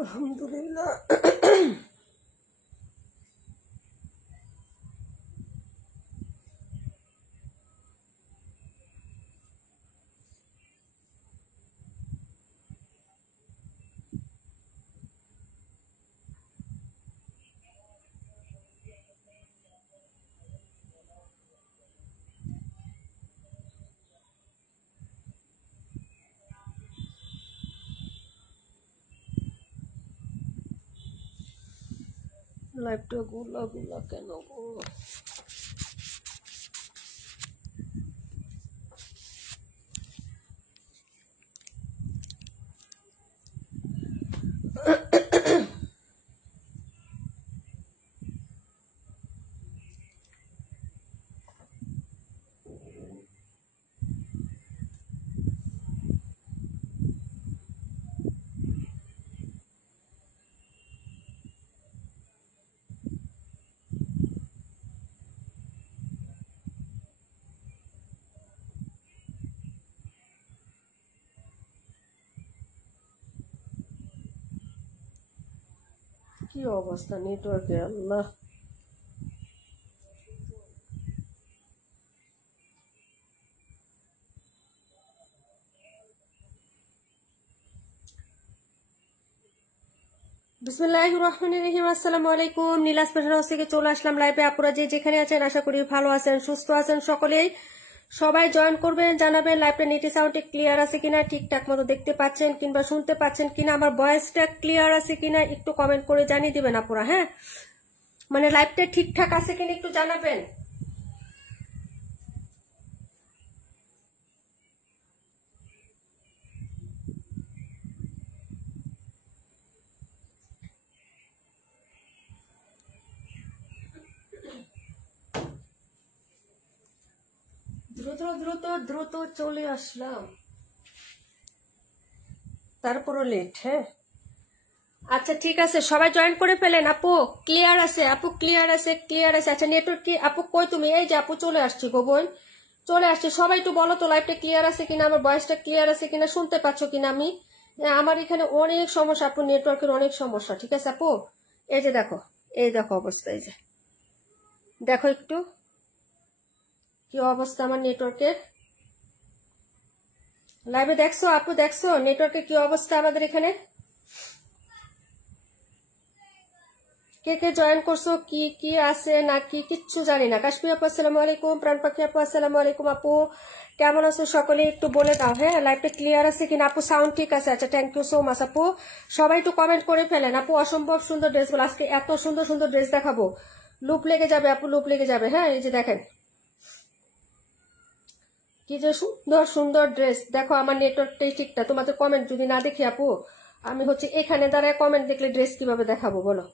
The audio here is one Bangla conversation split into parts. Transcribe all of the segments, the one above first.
আলহামদুলিল্লাহ। লাইভটা গুলা গুলা কেন গো? কি অবস্থা নেটওয়ার্কে, আল্লাহ। বিসমিল্লাহির রহমানির রহিম। আসসালামু আলাইকুম। নীলাজ ফ্যাশন হাউস থেকে চলে আসলাম লাইভে। আপনারা যে যেখানে আছেন আশা করি ভালো আছেন, সুস্থ আছেন সকলেই। সবাই জয়েন করবেন, জানাবেন লাইভটা নেটে সাউন্ডে ক্লিয়ার আছে কিনা, ঠিকঠাক মতো দেখতে পাচ্ছেন কিংবা শুনতে পাচ্ছেন কিনা, আমার ভয়েসটা ক্লিয়ার আছে কিনা একটু কমেন্ট করে জানিয়ে দিবেন আপনারা। হ্যাঁ, মানে লাইভটা ঠিকঠাক আছে কিনা একটু জানাবেন। দ্রুত দ্রুত দ্রুত চলে আসলাম, তারপরও লেট। হ্যাঁ, আচ্ছা ঠিক আছে, সবাই জয়েন করে ফেলেন। আপু ক্লিয়ার আছে, আপু ক্লিয়ার আছে, ক্লিয়ার আছে। আচ্ছা নেটওয়ার্ক কি আপু, কই তুমি? এই যে আপু চলে আসছি গো বোন, চলে আসছি। সবাই একটু বলো তো লাইভটা ক্লিয়ার আছে কিনা, আমার ভয়েসটা ক্লিয়ার আছে কিনা, শুনতে পাচ্ছ কিনা আমি? আমার এখানে অনেক সমস্যা আপু, নেটওয়ার্কের অনেক সমস্যা। ঠিক আছে আপু, এই যে দেখো, এই দেখো অবস্থা, এই যে দেখো একটু কি অবস্থা আমার নেটওয়ার্কের। লাইভে দেখছো আপু, দেখছো নেটওয়ার্কের কি অবস্থা আমাদের এখানে? কে কে জয়েন করছো, কি কি আছে না কি কিচ্ছু জানি না। কাশ্মীর আপু আসসালামু আলাইকুম, প্রাণ পাখি আপু আসসালামু আলাইকুম। আপু কেমন আছো সকলে একটু বলে দাও। হ্যাঁ, লাইভটা ক্লিয়ার আছে কিনা আপু, সাউন্ড ঠিক আছে? আচ্ছা থ্যাংক ইউ সো মাচ আপু, সবাই একটু কমেন্ট করে ফেলেন। আপু অসম্ভব সুন্দর ড্রেসগুলো, আজকে এত সুন্দর সুন্দর ড্রেস দেখাবো, লুপ লেগে যাবে আপু, লুপ লেগে যাবে। হ্যাঁ, এই যে দেখেন কি যে সুন্দর সুন্দর ড্রেস। দেখো আমার নেটওয়ার্কটাই ঠিকঠাক, তোমাদের কমেন্ট যদি না দেখি আপু, আমি হচ্ছে এখানে দাঁড়ায় কমেন্ট দেখলে ড্রেস কিভাবে দেখাবো বলো?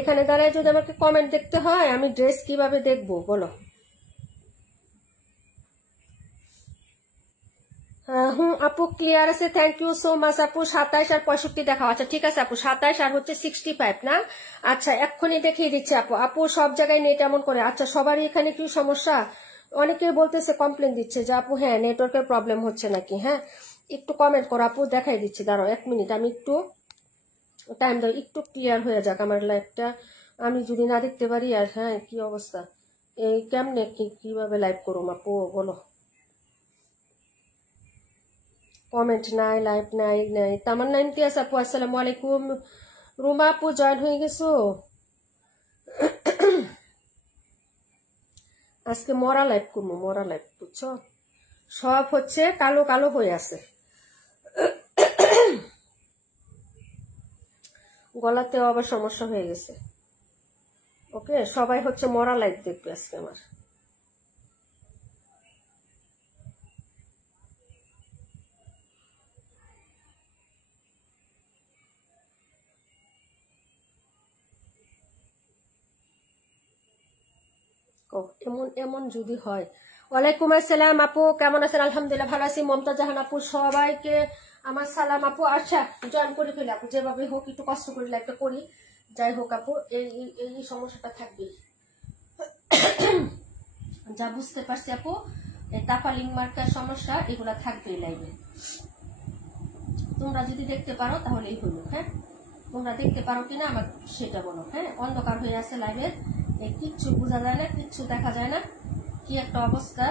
এখানে দাঁড়ায় যদি আমাকে কমেন্ট দেখতে হয়, আমি ড্রেস কিভাবে দেখবো বলো? হুম আপু ক্লিয়ার আছে, থ্যাংক ইউ সো মাচ আপু। 27 আর 65 দেখাও। আচ্ছা ঠিক আছে আপু, 27 আর হচ্ছে 65 না? আচ্ছা এক্ষুনি দেখিয়ে দিচ্ছি আপু। আপু সব জায়গায় নেট এমন করে। আচ্ছা সবারই এখানে কি সমস্যা? অনেকেই বলতেছে, কমপ্লেন দিচ্ছে যে আপু হ্যাঁ নেটওয়ার্কের প্রবলেম হচ্ছে নাকি। হ্যাঁ একটু কমেন্ট করো আপু, দেখাই দিচ্ছি। দাঁড়াও 1 মিনিট, আমি একটু টাইম দাও, একটু ক্লিয়ার হয়ে যাক আমার লাইভটা। আমি যদি না দেখতে পারি আর। হ্যাঁ কি অবস্থা, এই কেমনে কিভাবে লাইভ করুম আপু বলো? কমেন্ট নাই, লাইভ নাই নাই। তামান্না ইমতিয়াজ আপু আসসালামু আলাইকুম। রুমা আপু জয়েন হয়ে গেছো? আজকে মরা লাইভ করবো, মরা লাইভ, বুঝছো? সব হচ্ছে কালো কালো হয়ে আছে, গলাতেও আবার সমস্যা হয়ে গেছে। ওকে, সবাই হচ্ছে মরা লাইভ দেখবে আজকে আমার। এমন এমন যদি হয়। ওয়ালাইকুম আসসালাম আপু, কেমন আছেন? আলহামদুলিল্লাহ ভালো আছি। মমতাজ জাহান আপু সবাইকে আমার সালাম আপু। আচ্ছা জয়েন করে ফেলে আপু, যেভাবে হোক একটু কষ্ট করে লাইভটা করি। যাই হোক আপু, এই এই সমস্যাটা থাকবেই, যা বুঝতে পারছি আপু। এই তাফালিং মার্কার সমস্যা এগুলা থাকবেই লাইভে। তোমরা যদি দেখতে পারো তাহলেই হলো। হ্যাঁ, তোমরা দেখতে পারো কিনা আমার সেটা বলো। হ্যাঁ, অন্ধকার হয়ে আছে লাইভের, কিচ্ছু বোঝা যায় না, কিচ্ছু দেখা যায় না, কি একটা অবস্থা।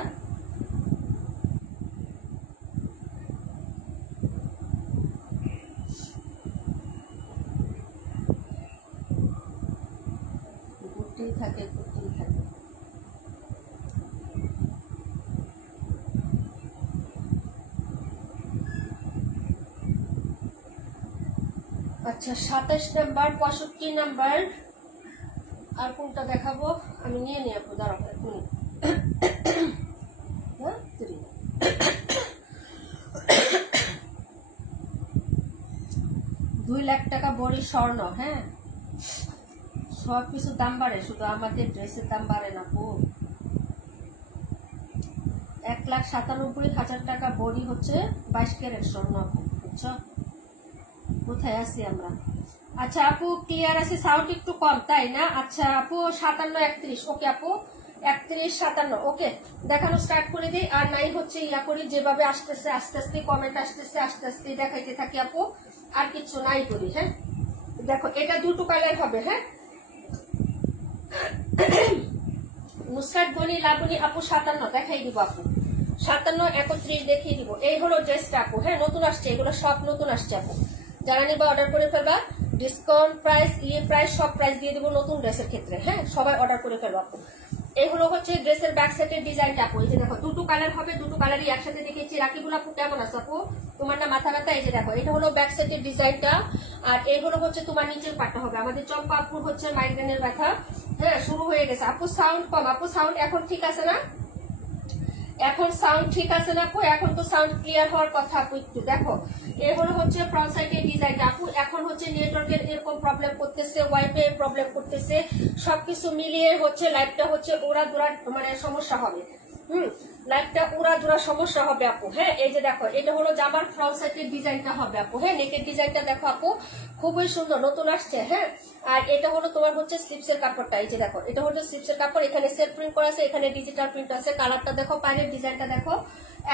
ঘুরতেই থাকে, ঘুরতেই থাকে। আচ্ছা, 27 নাম্বার, 65 নাম্বার, আর কোনটা দেখাবো আমি নিয়ে নিয়ে আপু, দাঁড়াবো এখনই। 2 লাখ টাকা বড়ি স্বর্ণ। হ্যাঁ, সব কিছু দাম বাড়ে, শুধু আমাদের ড্রেসের দাম বাড়ে না আপু। 1,97,000 টাকা বড়ি হচ্ছে 22 ক্যারেট স্বর্ণ আপু, বুঝছো কোথায় আছি আমরা। আচ্ছা আপু, ক্লিয়ার আছে? সাউন্ড একটু কম তাই না? আচ্ছা আপু, 57, 31, ওকে আপু, 31, 57, ওকে, দেখানো স্টার্ট করে দিই। আর নাই হচ্ছে ইয়া করি, যেভাবে আসতেছে আস্তে আস্তে কমেন্ট আসতেছে, আস্তে আস্তে দেখাইতে থাকি আপু, আর কিছু নাই করি। হ্যাঁ, দেখো এটা দুটো কালার হবে। হ্যাঁ, নুসরাত বনি লাবণী আপু 57 দেখাই দিব আপু, 57, 31 দেখিয়ে দিব। এই হলো ড্রেসটা আপু। হ্যাঁ, নতুন আসছে, এগুলো সব নতুন আসছে আপু। যারা নিবা অর্ডার করে ফেলবা, ডিসকাউন্ট প্রাইস, প্রাইস, সব প্রাইস দিয়ে দিব নতুন ড্রেসের ক্ষেত্রে। হ্যাঁ, সবাই অর্ডার করে ফেলবা আপু। এই হলো হচ্ছে ড্রেসের ব্যাক সেটের ডিজাইনটা আপু। এই যে দেখো দুটো কালার হবে, দুটো কালারই একসাথে দেখিয়েছি। রাকিবুল আপু কেমন আছে আপু? তোমার না মাথা ব্যথা? এই যে দেখো, এটা হলো ব্যাক সেটের ডিজাইনটা, আর এই হলো হচ্ছে তোমার নিচের পাটটা হবে। আমাদের চম্পা আপুর হচ্ছে মাইগ্রেনের ব্যথা। হ্যাঁ, শুরু হয়ে গেছে আপু। সাউন্ড কম আপু, সাউন্ড এখন ঠিক আছে না? এখন সাউন্ড ঠিক আছে না আপু? এখন তো সাউন্ড ক্লিয়ার হওয়ার কথা আপু। একটু দেখো, এগুলো হচ্ছে ফ্রন্ট সাইডের ডিজাইনটা আপু। এখন হচ্ছে নেটওয়ার্কের এরকম প্রবলেম করতেছে, ওয়াইফাই প্রবলেম করতেছে, সবকিছু মিলিয়ে হচ্ছে লাইভটা হচ্ছে উড়া দুরা মানে সমস্যা হবে। লাইভটা উড়া দুরা সমস্যা হবে আপু। হ্যাঁ, এই যে দেখো, এটা হলো জামার ফ্রন্ট সাইডের ডিজাইনটা হবে আপু। হ্যাঁ, নেকের ডিজাইনটা দেখো আপু, খুবই সুন্দর, নতুন আসছে। হ্যাঁ, আর এটা হলো তোমার হচ্ছে স্লিপসের কাপড়টা। এই যে দেখো, এটা হলো স্লিপসের কাপড়, এখানে সেলফ প্রিন্ট করা আছে, এখানে ডিজিটাল প্রিন্ট আছে। কালারটা দেখো, পায়ের ডিজাইনটা দেখো,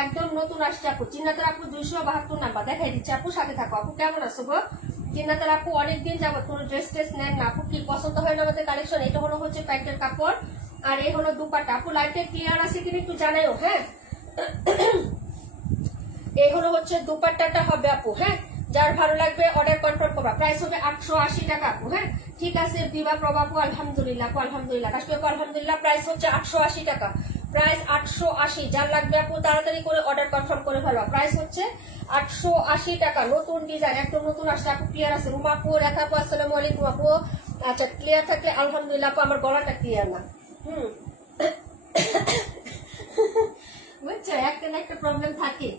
একদম নতুন আসছে আপু। চিন্নাতের আপু 272 নাম্বার দেখাই দিচ্ছে আপু, সাথে থাকো আপু। কেমন আছো গো চিন্নাতের আপু? অনেকদিন যাবত কোনো ড্রেস ট্রেস নেন না আপু, কি পছন্দ হয় না আমাদের কালেকশন? এটা হলো হচ্ছে প্যান্টের কাপড়, আর এই হলো দুপাট্টা আপু। লাইটটা ক্লিয়ার আছে কিনা একটু জানাইও। হ্যাঁ, এই হলো হচ্ছে দুপাট্টাটা হবে আপু। হ্যাঁ, যার ভালো লাগবে অর্ডার কনফার্ম করবা। প্রাইস হবে 880 টাকা আপু। হ্যাঁ, ঠিক আছে বিভা প্রভাপু, আলহামদুলিল্লাহ আপু, আলহামদুলিল্লাহ কাশ্মীর আলহামদুলিল্লাহ। প্রাইস হচ্ছে 880 টাকা, প্রাইস 880। যার লাগবে আপু তাড়াতাড়ি করে অর্ডার কনফার্ম করে ফেলবা। প্রাইস হচ্ছে 880 টাকা। নতুন ডিজাইন, একদম নতুন আসছে আপু। ক্লিয়ার আছে? রুমা আপু, রেখা আপু, আসসালামু আলাইকুম আপু। আচ্ছা, ক্লিয়ার থাকলে আলহামদুলিল্লাহ আপু। আমার গলাটা ক্লিয়ার না, বুঝছো, একটা না একটা প্রবলেম থাকে।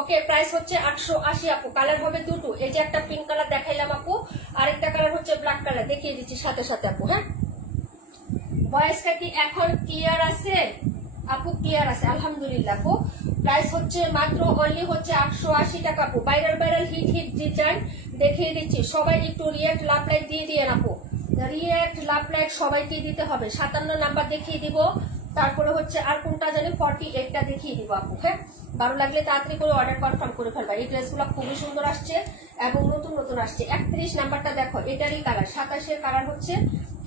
ওকে, প্রাইস হচ্ছে 880 আপু। কালার হবে দুটো, এই যে একটা পিঙ্ক কালার দেখাইলাম আপু, আরেকটা কালার হচ্ছে ব্ল্যাক কালার দেখিয়ে দিচ্ছি সাথে সাথে আপু। হ্যাঁ, ভয়েসটা কি এখন ক্লিয়ার আছে আপু? ক্লিয়ার আছে আলহামদুলিল্লাহ আপু। প্রাইস হচ্ছে মাত্র অনলি হচ্ছে 880 টাকা আপু। Viral viral hit hit design দেখিয়ে দিচ্ছি। সবাই একটু রিয়েক্ট লাভ লাইক দিয়ে দিয়ে আপু, রিয়েক্ট লাভ লাইক সবাইকে দিতে হবে। 57 নাম্বার দেখিয়ে দিব, তারপরে হচ্ছে আর কোনটা জানি 48টা দেখিয়ে দিব আপু। হ্যাঁ, ভালো লাগলে তাড়াতাড়ি করে অর্ডার কনফার্ম করে ফেলবা। এই ড্রেসগুলো খুবই সুন্দর আসছে এবং নতুন নতুন আসছে। 31 নাম্বারটা দেখো, এটারই কালার, 27-এর কালার হচ্ছে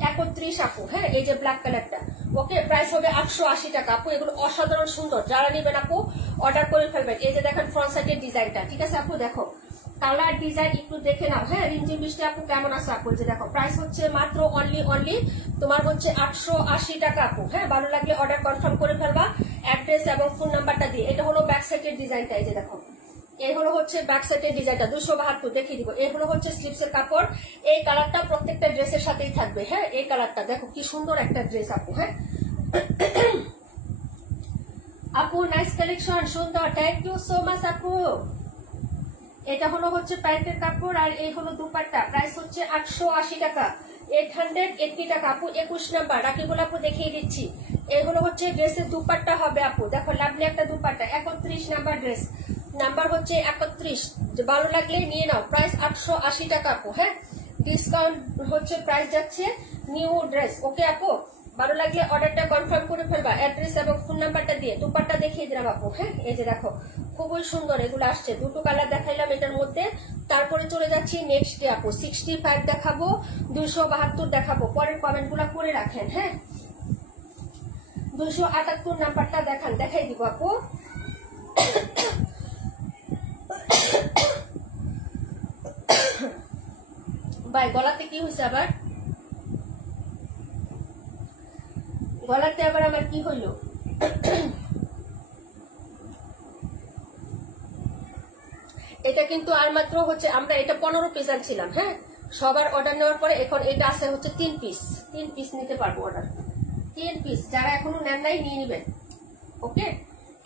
31 আপু। হ্যাঁ, এই যে ব্ল্যাক কালারটা। ওকে, প্রাইস হবে 880 টাকা আপু। এগুলো অসাধারণ সুন্দর, যারা নেবেন আপু অর্ডার করে ফেলবেন। এই যে দেখেন ফ্রন্ট সাইডের ডিজাইনটা, ঠিক আছে আপু? দেখো কালার ডিজাইন একটু দেখে নাও। হ্যাঁ, রিমঝিম বৃষ্টি আপু কেমন আছে আপু? যে দেখো, প্রাইস হচ্ছে মাত্র অনলি তোমার হচ্ছে 880 টাকা আপু। হ্যাঁ, ভালো লাগলে অর্ডার কনফার্ম করে ফেলবা অ্যাড্রেস এবং ফোন নাম্বারটা দিয়ে। এটা হলো ব্যাক সাইডের ডিজাইনটা, এই যে দেখো, এই হলো হচ্ছে ব্যাক সাইডের ডিজাইনটা। 272 দেখিয়ে দিব। এই হলো হচ্ছে স্লিপসের কাপড়। এই কালারটা প্রত্যেকটা ড্রেসের সাথেই থাকবে। হ্যাঁ, এই কালারটা দেখো কি সুন্দর একটা ড্রেস আপু। হ্যাঁ আপু, নাইস কালেকশন, সুন্দর, থ্যাংক ইউ সো মাচ আপু। এটা হলো হচ্ছে প্যান্টের কাপড়, আর এই হলো দুপাট্টা। প্রাইস হচ্ছে 880 টাকা, 880 টাকা আপু। 21 নাম্বার রাকিবুল আপু দেখিয়ে দিচ্ছি। এগুলো হচ্ছে ড্রেসের দুপাট্টা হবে আপু। দেখো লাভলি একটা দুপাট্টা, 31 নাম্বার ড্রেস, নাম্বার হচ্ছে 31। ভালো লাগলে নিয়ে নাও। প্রাইস 880 টাকা আপু। হ্যাঁ, ডিসকাউন্ট হচ্ছে প্রাইস যাচ্ছে নিউ ড্রেস। ওকে আপু, ভালো লাগলে অর্ডারটা কনফার্ম করে ফেলবা অ্যাড্রেস এবং ফোন নাম্বারটা দিয়ে। দুপাট্টা দেখিয়ে দিলাম আপু। হ্যাঁ, এই যে দেখো খুবই সুন্দর এগুলো আসছে। দুটো কালার দেখাইলাম এটার মধ্যে, তারপরে চলে যাচ্ছি নেক্সট ডে আপু। 65 দেখাবো, 272 দেখাবো। পরের কমেন্ট গুলা করে রাখেন। হ্যাঁ, 278 নাম্বারটা দেখান, দেখাই দিব আপু। ভাই গলাতে কি হয়েছে আবার? গলাতে আবার আমার কি হইল? এটা কিন্তু আর মাত্র হচ্ছে আমরা এটা 15 পিস আনছিলাম। হ্যাঁ, সবার অর্ডার নেওয়ার পরে এখন এটা আছে হচ্ছে 3 পিস। 3 পিস নিতে পারবো অর্ডার, 3 পিস। যারা এখনো নেন নাই নিয়ে নিবেন। ওকে,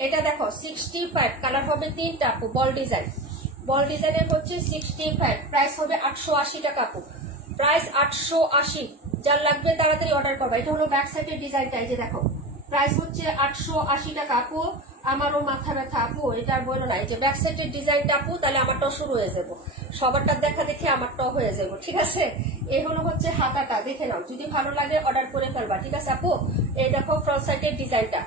এটা দেখো 65 কালার হবে 3টা আপু। বল ডিজাইন, বল ডিজাইনের হচ্ছে 65, প্রাইস হবে 880 টাকা আপু। প্রাইস 880। যার লাগবে তাড়াতাড়ি অর্ডার করবা। এটা হলো ব্যাক সাইডের ডিজাইনটা, এই যে দেখো। প্রাইস হচ্ছে 880 টাকা আপু। আমারও মাথা ব্যথা আপু, এটা আর বলো না। এই যে ব্যাক সাইডের ডিজাইনটা আপু, তাহলে আমারটাও শুরু হয়ে যাবো। সবারটা দেখা দেখে আমারটাও হয়ে যাবো, ঠিক আছে? এই হলো হচ্ছে হাতাটা, দেখে নাও। যদি ভালো লাগে অর্ডার করে ফেলবা, ঠিক আছে আপু? এই দেখো ফ্রন্ট সাইডের ডিজাইনটা,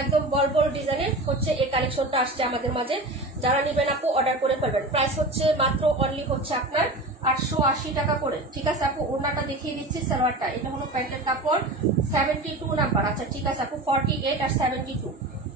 একদম বল বল ডিজাইনের হচ্ছে এই কালেকশনটা আসছে আমাদের মাঝে। যারা নিবেন আপু অর্ডার করে ফেলবেন। প্রাইস হচ্ছে মাত্র অনলি হচ্ছে আপনার 880 টাকা করে, ঠিক আছে আপু? ওড়নাটা দেখিয়ে দিচ্ছি, সালোয়ারটা। এটা হলো প্যান্টের কাপড়, 72 নাম্বার। আচ্ছা ঠিক আছে আপু, 48 আর 72,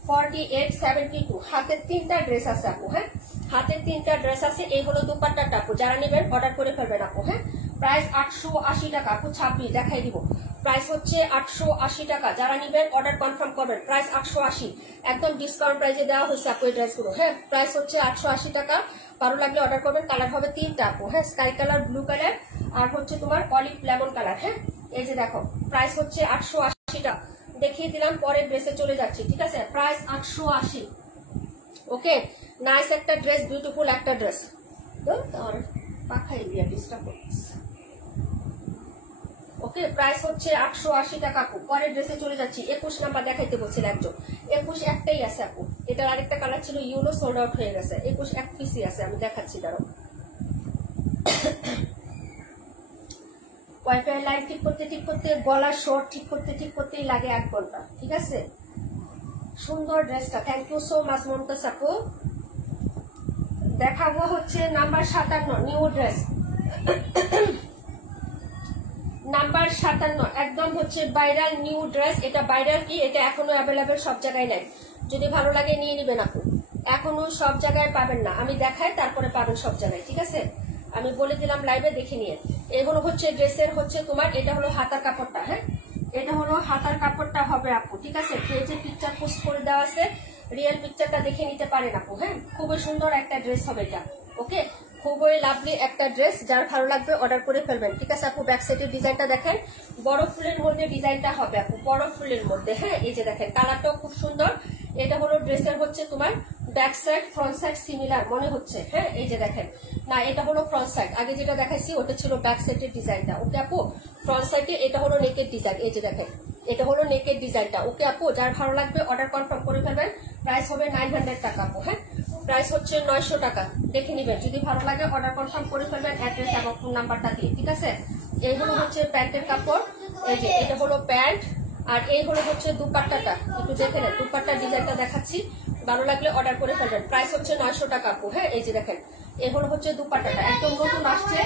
48 72। হাতের 3টা ড্রেস আছে আপু। হ্যাঁ, হাতের 3টা ড্রেস আছে। এই হলো দুপাট্টাটা আপু। যারা নেবেন অর্ডার করে ফেলবেন আপু। হ্যাঁ, প্রাইস 880 টাকা আপু। 26 দেখাই দিব। প্রাইস হচ্ছে 880 টাকা। যারা নিবেন অর্ডার কনফার্ম করবেন। প্রাইস 880, একদম ডিসকাউন্ট প্রাইসে দেওয়া হয়েছে আপু এই ড্রেসগুলো। হ্যাঁ, প্রাইস হচ্ছে 880 টাকা। ভালো লাগলে অর্ডার করবেন। কালার হবে 3টা আপু। হ্যাঁ, স্কাই কালার, ব্লু কালার আর হচ্ছে তোমার অলিভ লেমন কালার। হ্যাঁ, এই যে দেখো, প্রাইস হচ্ছে 880 টাকা। দেখিয়ে দিলাম, পরের ড্রেসে চলে যাচ্ছি, ঠিক আছে? প্রাইস 880। ওকে, নাইস একটা ড্রেস, বিউটিফুল একটা ড্রেস। পাখাই দিয়া ডিস্টার্ব করতেছে। ওকে, প্রাইস হচ্ছে 880 টাকা আপু। পরের ড্রেসে চলে যাচ্ছি। 21 নাম্বার দেখাইতে বলছিল একজন। 21 একটাই আছে আপু। এটার আরেকটা কালার ছিল ইউলো, সোল্ড আউট হয়ে গেছে। 21 এক পিসই আছে, আমি দেখাচ্ছি দাঁড়াও। ওয়াইফাই লাইন ঠিক করতে গলার শর্ট ঠিক করতেই লাগে 1 ঘন্টা, ঠিক আছে? সুন্দর ড্রেসটা, thank you so much Mumtaz আপু। দেখাবো হচ্ছে নাম্বার 57 নিউ ড্রেস, নাম্বার 57 একদম হচ্ছে ভাইরাল নিউ ড্রেস। এটা ভাইরাল কি, এটা এখনো অ্যাভেলেবেল সব জায়গায় নাই। যদি ভালো লাগে নিয়ে নিবেন আপু। এখনো সব জায়গায় পাবেন না, আমি দেখাই তারপরে পাবেন সব জায়গায়, ঠিক আছে? আমি বলে দিলাম লাইভে, দেখে নিয়ে। এগুলো হচ্ছে ড্রেসের হচ্ছে তোমার, এটা হলো হাতার কাপড়টা। হ্যাঁ, এটা হলো হাতার কাপড়টা হবে আপু, ঠিক আছে? পেজে পিকচার পোস্ট করে দেওয়া আছে, রিয়েল পিকচারটা দেখে নিতে পারেন আপু। হ্যাঁ, খুবই সুন্দর একটা ড্রেস হবে এটা। ওকে, খুবই লাভলি একটা ড্রেস। যার ভালো লাগবে অর্ডার করে ফেলবেন, ঠিক আছে আপু? ব্যাক সাইডের ডিজাইনটা দেখেন, বড় ফুলের মধ্যে ডিজাইনটা হবে আপু, বড় ফুলের মধ্যে। হ্যাঁ, এই যে দেখেন, কালারটাও খুব সুন্দর। এটা হলো ড্রেসের হচ্ছে তোমার back side, front side similar মনে হচ্ছে। হ্যাঁ, এই যে দেখেন, না এটা হলো ফ্রন্ট সাইড। আগে যেটা দেখাইছি ওটা ছিল ব্যাক সাইডের ডিজাইনটা। ওকে আপু, ফ্রন্ট সাইডে এটা হলো নেকের ডিজাইন। এই যে দেখেন, এটা হলো নেকের ডিজাইনটা। ওকে আপু, যার ভালো লাগবে অর্ডার কনফার্ম করে ফেলবেন। প্রাইস হবে 900 টাকা আপু। হ্যাঁ, প্রাইস হচ্ছে 900 টাকা। দেখে নিবেন, যদি ভালো লাগে অর্ডার কনফার্ম করে ফেলবেন অ্যাড্রেস এবং ফোন নাম্বারটা দিয়ে, ঠিক আছে? এইগুলো হচ্ছে প্যান্টের কাপড়। এই যে এটা হলো প্যান্ট, আর এই হলো হচ্ছে দুপাট্টাটা। একটু দেখে নেন, দুপাট্টার ডিজাইনটা দেখাচ্ছি, ভালো লাগলে অর্ডার করে ফেলবেন। প্রাইস হচ্ছে 900 টাকা আপু। হ্যাঁ, এই যে দেখেন, এগুলো হচ্ছে দুপাট্টাটা, একদম নতুন আসছে,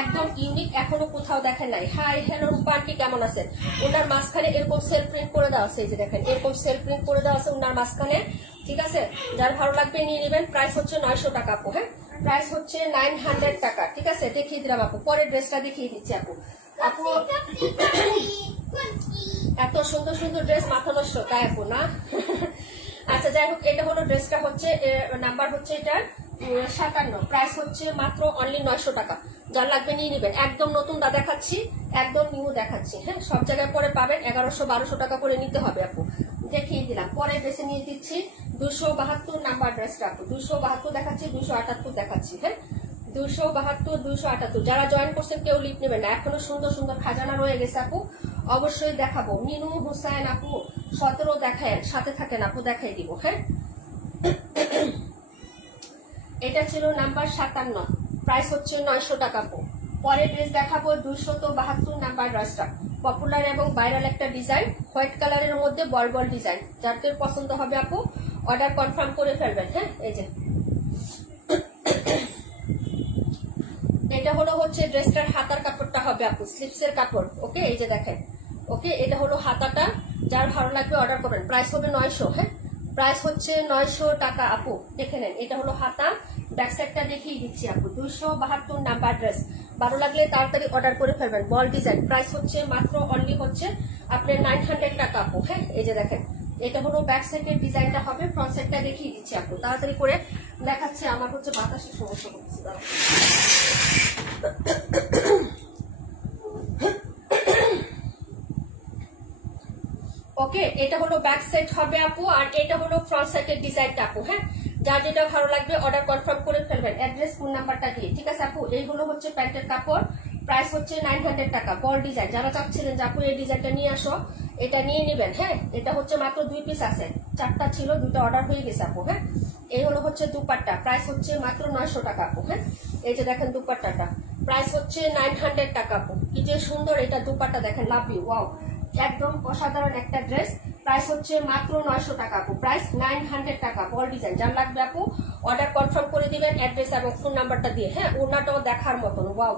একদম ইউনিক, এখনো কোথাও দেখেন নাই। হাই হ্যালো রূপান্টি, কেমন আছেন? ওনার মাঝখানে এরকম সেলফ প্রিন্ট করে দেওয়া আছে। এই যে দেখেন, এরকম সেলফ প্রিন্ট করে দেওয়া আছে ওনার মাঝখানে, ঠিক আছে? যার ভালো লাগবে নিয়ে নেবেন। প্রাইস হচ্ছে 900 টাকা আপু। হ্যাঁ, প্রাইস হচ্ছে 900 টাকা, ঠিক আছে? দেখিয়ে দিলাম আপু। পরের ড্রেসটা দেখিয়ে দিচ্ছি আপু। আপু এত সুন্দর সুন্দর ড্রেস, মাথা নষ্ট, তাই আপু না? আচ্ছা যাই হোক, এটা হলো ড্রেসটা হচ্ছে, নাম্বার হচ্ছে এটার 57, প্রাইস হচ্ছে মাত্র অনলি 900 টাকা। যার লাগবে নিয়ে নেবেন। একদম নতুন দা দেখাচ্ছি, একদম নিউ দেখাচ্ছি। হ্যাঁ, সব জায়গায় পরে পাবেন 1100-1200 টাকা করে নিতে হবে আপু। দেখিয়ে দিলাম। পরে ড্রেসে নিয়ে দিচ্ছি 272 নাম্বার ড্রেসটা আপু। 272 দেখাচ্ছি, 278 দেখাচ্ছি। হ্যাঁ, 272 278। যারা জয়েন করছেন কেউ লিপ নেবেন না, এখনো সুন্দর সুন্দর খাজানা রয়ে গেছে আপু, অবশ্যই দেখাবো। মিনু হুসাইন আপু 17 দেখায়, সাথে থাকেন আপু, দেখাই দিব। হ্যাঁ, এটা ছিল নাম্বার 57, প্রাইস হচ্ছে 900 টাকা আপু। পরের ড্রেস দেখাবো 272 নাম্বার ড্রেসটা, পপুলার এবং ভাইরাল একটা ডিজাইন, হোয়াইট কালারের মধ্যে বল বল ডিজাইন। যাদের পছন্দ হবে আপু অর্ডার কনফার্ম করে ফেলবেন। হ্যাঁ, এই যে এটা হলো হচ্ছে ড্রেসটার হাতার কাপড়টা হবে আপু, স্লিপসের কাপড়। ওকে, এই যে দেখেন। ওকে, এটা হলো হাতাটা, যার ভালো লাগবে অর্ডার করবেন। প্রাইস হবে 900। হ্যাঁ, প্রাইস হচ্ছে 900 টাকা আপু। দেখে নেন, এটা হলো হাতা, ব্যাক সাইডটা দেখিয়ে দিচ্ছি আপু। 272 নাম্বার ড্রেস, ভালো লাগলে তাড়াতাড়ি অর্ডার করে ফেলবেন। বল ডিজাইন, প্রাইস হচ্ছে মাত্র অনলি হচ্ছে আপনার 900 টাকা আপু। হ্যাঁ, এই যে দেখেন, এটা হলো ব্যাক সাইডের ডিজাইনটা হবে। ফ্রন্ট সাইডটা দেখিয়ে দিচ্ছি আপু, তাড়াতাড়ি করে দেখাচ্ছে। আমার হচ্ছে বাতাসের সমস্যা হচ্ছে। ওকে, এটা হলো ব্যাক সাইড হবে আপু, আর এটা হলো ফ্রন্ট সাইডের ডিজাইনটা আপু। হ্যাঁ, যার যেটা ভালো লাগবে অর্ডার কনফার্ম করে ফেলবেন অ্যাড্রেস ফোন নাম্বারটা দিয়ে। ঠিক আছে আপু, এই হলো হচ্ছে প্যান্টের কাপড়, প্রাইস হচ্ছে 900 টাকা। বল ডিজাইন, যারা চাচ্ছিলেন যে আপু এই ডিজাইনটা নিয়ে আসো, এটা নিয়ে নেবেন। হ্যাঁ, এটা হচ্ছে মাত্র 2 পিস আছে, 4টা ছিল, 2টা অর্ডার হয়ে গেছে আপু। হ্যাঁ, এই হলো হচ্ছে দুপাট্টা, প্রাইস হচ্ছে মাত্র 900 টাকা আপু। হ্যাঁ, এই যে দেখেন দুপাট্টাটা, প্রাইস হচ্ছে 900 টাকা আপু। কি যে সুন্দর এটা দুপাট্টা, দেখেন, লাভলি, ওয়াও, একদম অসাধারণ একটা ড্রেস। প্রাইস হচ্ছে মাত্র 900 টাকা আপু, প্রাইস 900 টাকা। বল ডিজাইন, যার লাগবে আপু অর্ডার কনফার্ম করে দিবেন অ্যাড্রেস এবং ফোন নাম্বারটা দিয়ে। হ্যাঁ, ওনাটাও দেখার মতন, ওয়াও,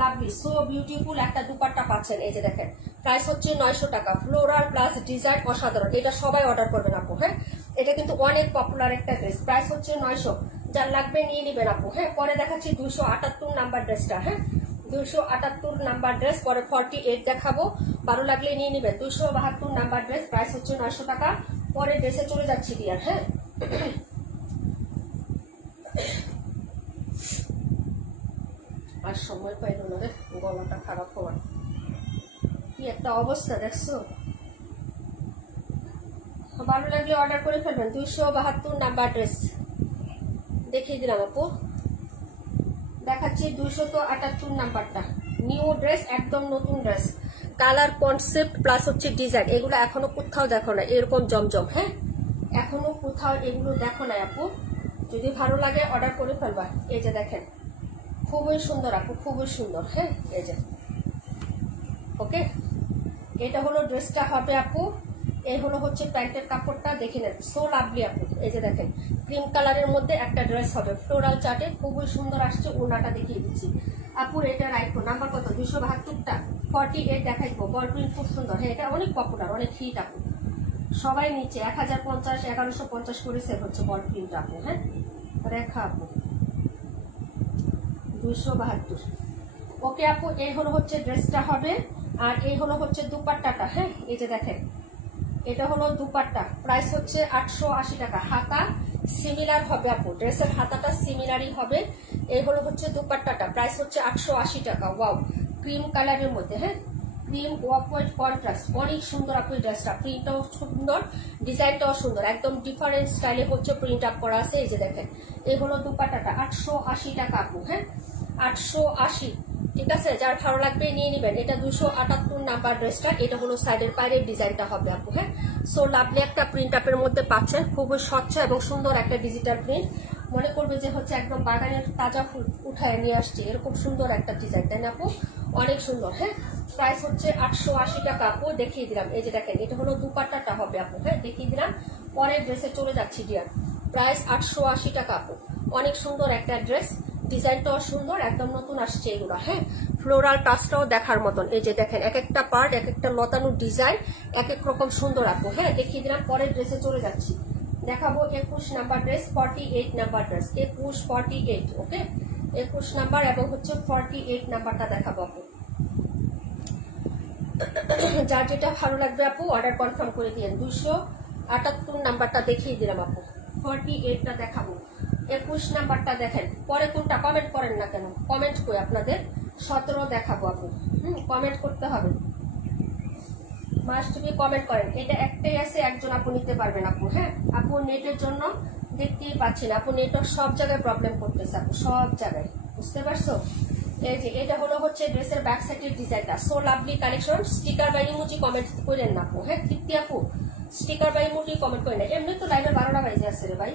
লাভলি, সো বিউটিফুল একটা দুপাট্টা পাচ্ছেন। এই যে দেখেন, প্রাইস হচ্ছে 900 টাকা। ফ্লোরাল প্লাস ডিজাইন অসাধারণ, এটা সবাই অর্ডার করবেন আপু। হ্যাঁ, এটা কিন্তু অনেক পপুলার একটা ড্রেস, প্রাইস হচ্ছে 900, যার লাগবে নিয়ে নেবেন আপু। হ্যাঁ, পরে দেখাচ্ছি 278 নাম্বার ড্রেসটা। হ্যাঁ, 278 নাম্বার ড্রেস, পরে 48 দেখাবো, ভালো লাগলে নিয়ে নেবেন। 272 নাম্বার ড্রেস, প্রাইস হচ্ছে 900 টাকা। পরে ড্রেসে চলে যাচ্ছি ডিয়ার। হ্যাঁ, আর সময় পাইল না রে, গলাটা খারাপ হওয়ার, কি একটা অবস্থা দেখছো। ভালো লাগলে অর্ডার করে ফেলবেন। 272 নাম্বার ড্রেস দেখিয়ে দিলাম আপু। দেখাচ্ছি 278 নাম্বারটা, নিউ ড্রেস, একদম নতুন ড্রেস, কালার কনসেপ্ট প্লাস হচ্ছে ডিজাইন, এগুলো এখনো কোথাও দেখো না এরকম জমজম। হ্যাঁ, এখনো কোথাও এগুলো দেখো না আপু, যদি ভালো লাগে অর্ডার করে ফেলবা। এই যে দেখেন, খুবই সুন্দর আপু, খুবই সুন্দর। হ্যাঁ, এই যে ওকে, এটা হলো ড্রেসটা হবে আপু। এই হলো হচ্ছে প্যান্টের কাপড়টা, দেখে নেন, সো লাভলি আপু। এই যে দেখেন, ক্রিম কালারের মধ্যে একটা ড্রেস হবে, ফ্লোরাল চার্টে, খুবই সুন্দর আসছে। ওনাটা দেখিয়ে দিচ্ছি আপু, এটা রাখবো নাম্বার কত, 272টা, 48 দেখাইবো। বল প্রিন্ট খুব সুন্দর। হ্যাঁ, এটা অনেক পপুলার, অনেক হিট আপু, সবাই নিচে 1050 1150 করে সেল হচ্ছে বল প্রিন্ট আপু। হ্যাঁ, রেখা আপু 272। ওকে আপু, এই হলো হচ্ছে ড্রেসটা হবে, আর এই হলো হচ্ছে দুপাট্টাটা। হ্যাঁ, এই যে দেখেন, এটা হলো দুপাট্টা, প্রাইস হচ্ছে 880 টাকা। হাতা সিমিলার হবে আপু, ড্রেসের হাতাটা সিমিলারই হবে। এই হলো হচ্ছে দুপাট্টাটা, প্রাইস হচ্ছে 880 টাকা। ওয়াও, ক্রিম কালারের মধ্যে। হ্যাঁ, ক্রিম অফ হোয়াইট কন্ট্রাস্ট, অনেক সুন্দর আপু ড্রেসটা, প্রিন্টটাও সুন্দর, ডিজাইনটাও সুন্দর, একদম ডিফারেন্ট স্টাইলে হচ্ছে প্রিন্ট আপ করা আছে। এই যে দেখেন, এই হলো দুপাট্টাটা, 880 টাকা আপু। হ্যাঁ, 880, ঠিক আছে, যার ভালো লাগবে নিয়ে নেবেন। এটা 278 নাম্বার ড্রেসটা, এটা হলো সাইডের পায়ের ডিজাইনটা হবে আপু। হ্যাঁ, সো লাভলি একটা প্রিন্ট আপের মধ্যে পাচ্ছেন, খুবই স্বচ্ছ এবং সুন্দর একটা ডিজিটাল প্রিন্ট, মনে করবে যে হচ্ছে একদম বাগানের তাজা ফুল উঠায় নিয়ে আসছে, এরকম সুন্দর একটা ডিজাইন, তাই না আপু, অনেক সুন্দর। হ্যাঁ, প্রাইস হচ্ছে 880 টাকা আপু, দেখিয়ে দিলাম। এই যে দেখেন, এটা হলো দুপাট্টাটা হবে আপু। হ্যাঁ, দেখিয়ে দিলাম। পরের ড্রেসে চলে যাচ্ছি ডিয়ার, প্রাইস 880 টাকা আপু, অনেক সুন্দর একটা ড্রেস, ডিজাইনটাও সুন্দর, একদম নতুন আসছে এগুলো। হ্যাঁ, ফ্লোরাল টাচটাও দেখার মতন। এই যে দেখেন, এক একটা পার্ট, এক একটা লতানো ডিজাইন, এক এক রকম সুন্দর আপু। হ্যাঁ, দেখিয়ে দিলাম। পরের ড্রেসে চলে যাচ্ছি, দেখাবো 21 নাম্বার ড্রেস, 48 নাম্বার ড্রেস, 21 48। ওকে, 21 নাম্বার এবং হচ্ছে 48 নাম্বারটা দেখাবো আপু। যার যেটা ভালো লাগবে আপু অর্ডার কনফার্ম করে দিয়েন। 278 নাম্বারটা দেখিয়ে দিলাম আপু, 48টা দেখাবো। 21 নাম্বারটা দেখেন, পরে কোনটা কমেন্ট করেন না কেন, কমেন্ট করে আপনাদের 17 দেখাবো আপু। কমেন্ট করতে হবে, মাস্ট বি কমেন্ট করেন। এটা একটাই আছে, একজন আপু নিতে পারবেন আপু। হ্যাঁ, আপু নেটের জন্য দেখতেই পাচ্ছেন, আপু নেটওয়ার্ক সব জায়গায় প্রবলেম করতেছে আপু, সব জায়গায়, বুঝতে পারছো। এই যে এটা হলো হচ্ছে ড্রেসের ব্যাক সাইডের ডিজাইনটা, সো লাভলি কালেকশন। স্টিকার বা ইমোজি কমেন্ট করেন না আপু। হ্যাঁ, তৃপ্তি আপু স্টিকার বা ইমোজি কমেন্ট করেন না, এমনি তো লাইভে 12টা বাজে আছে রে ভাই,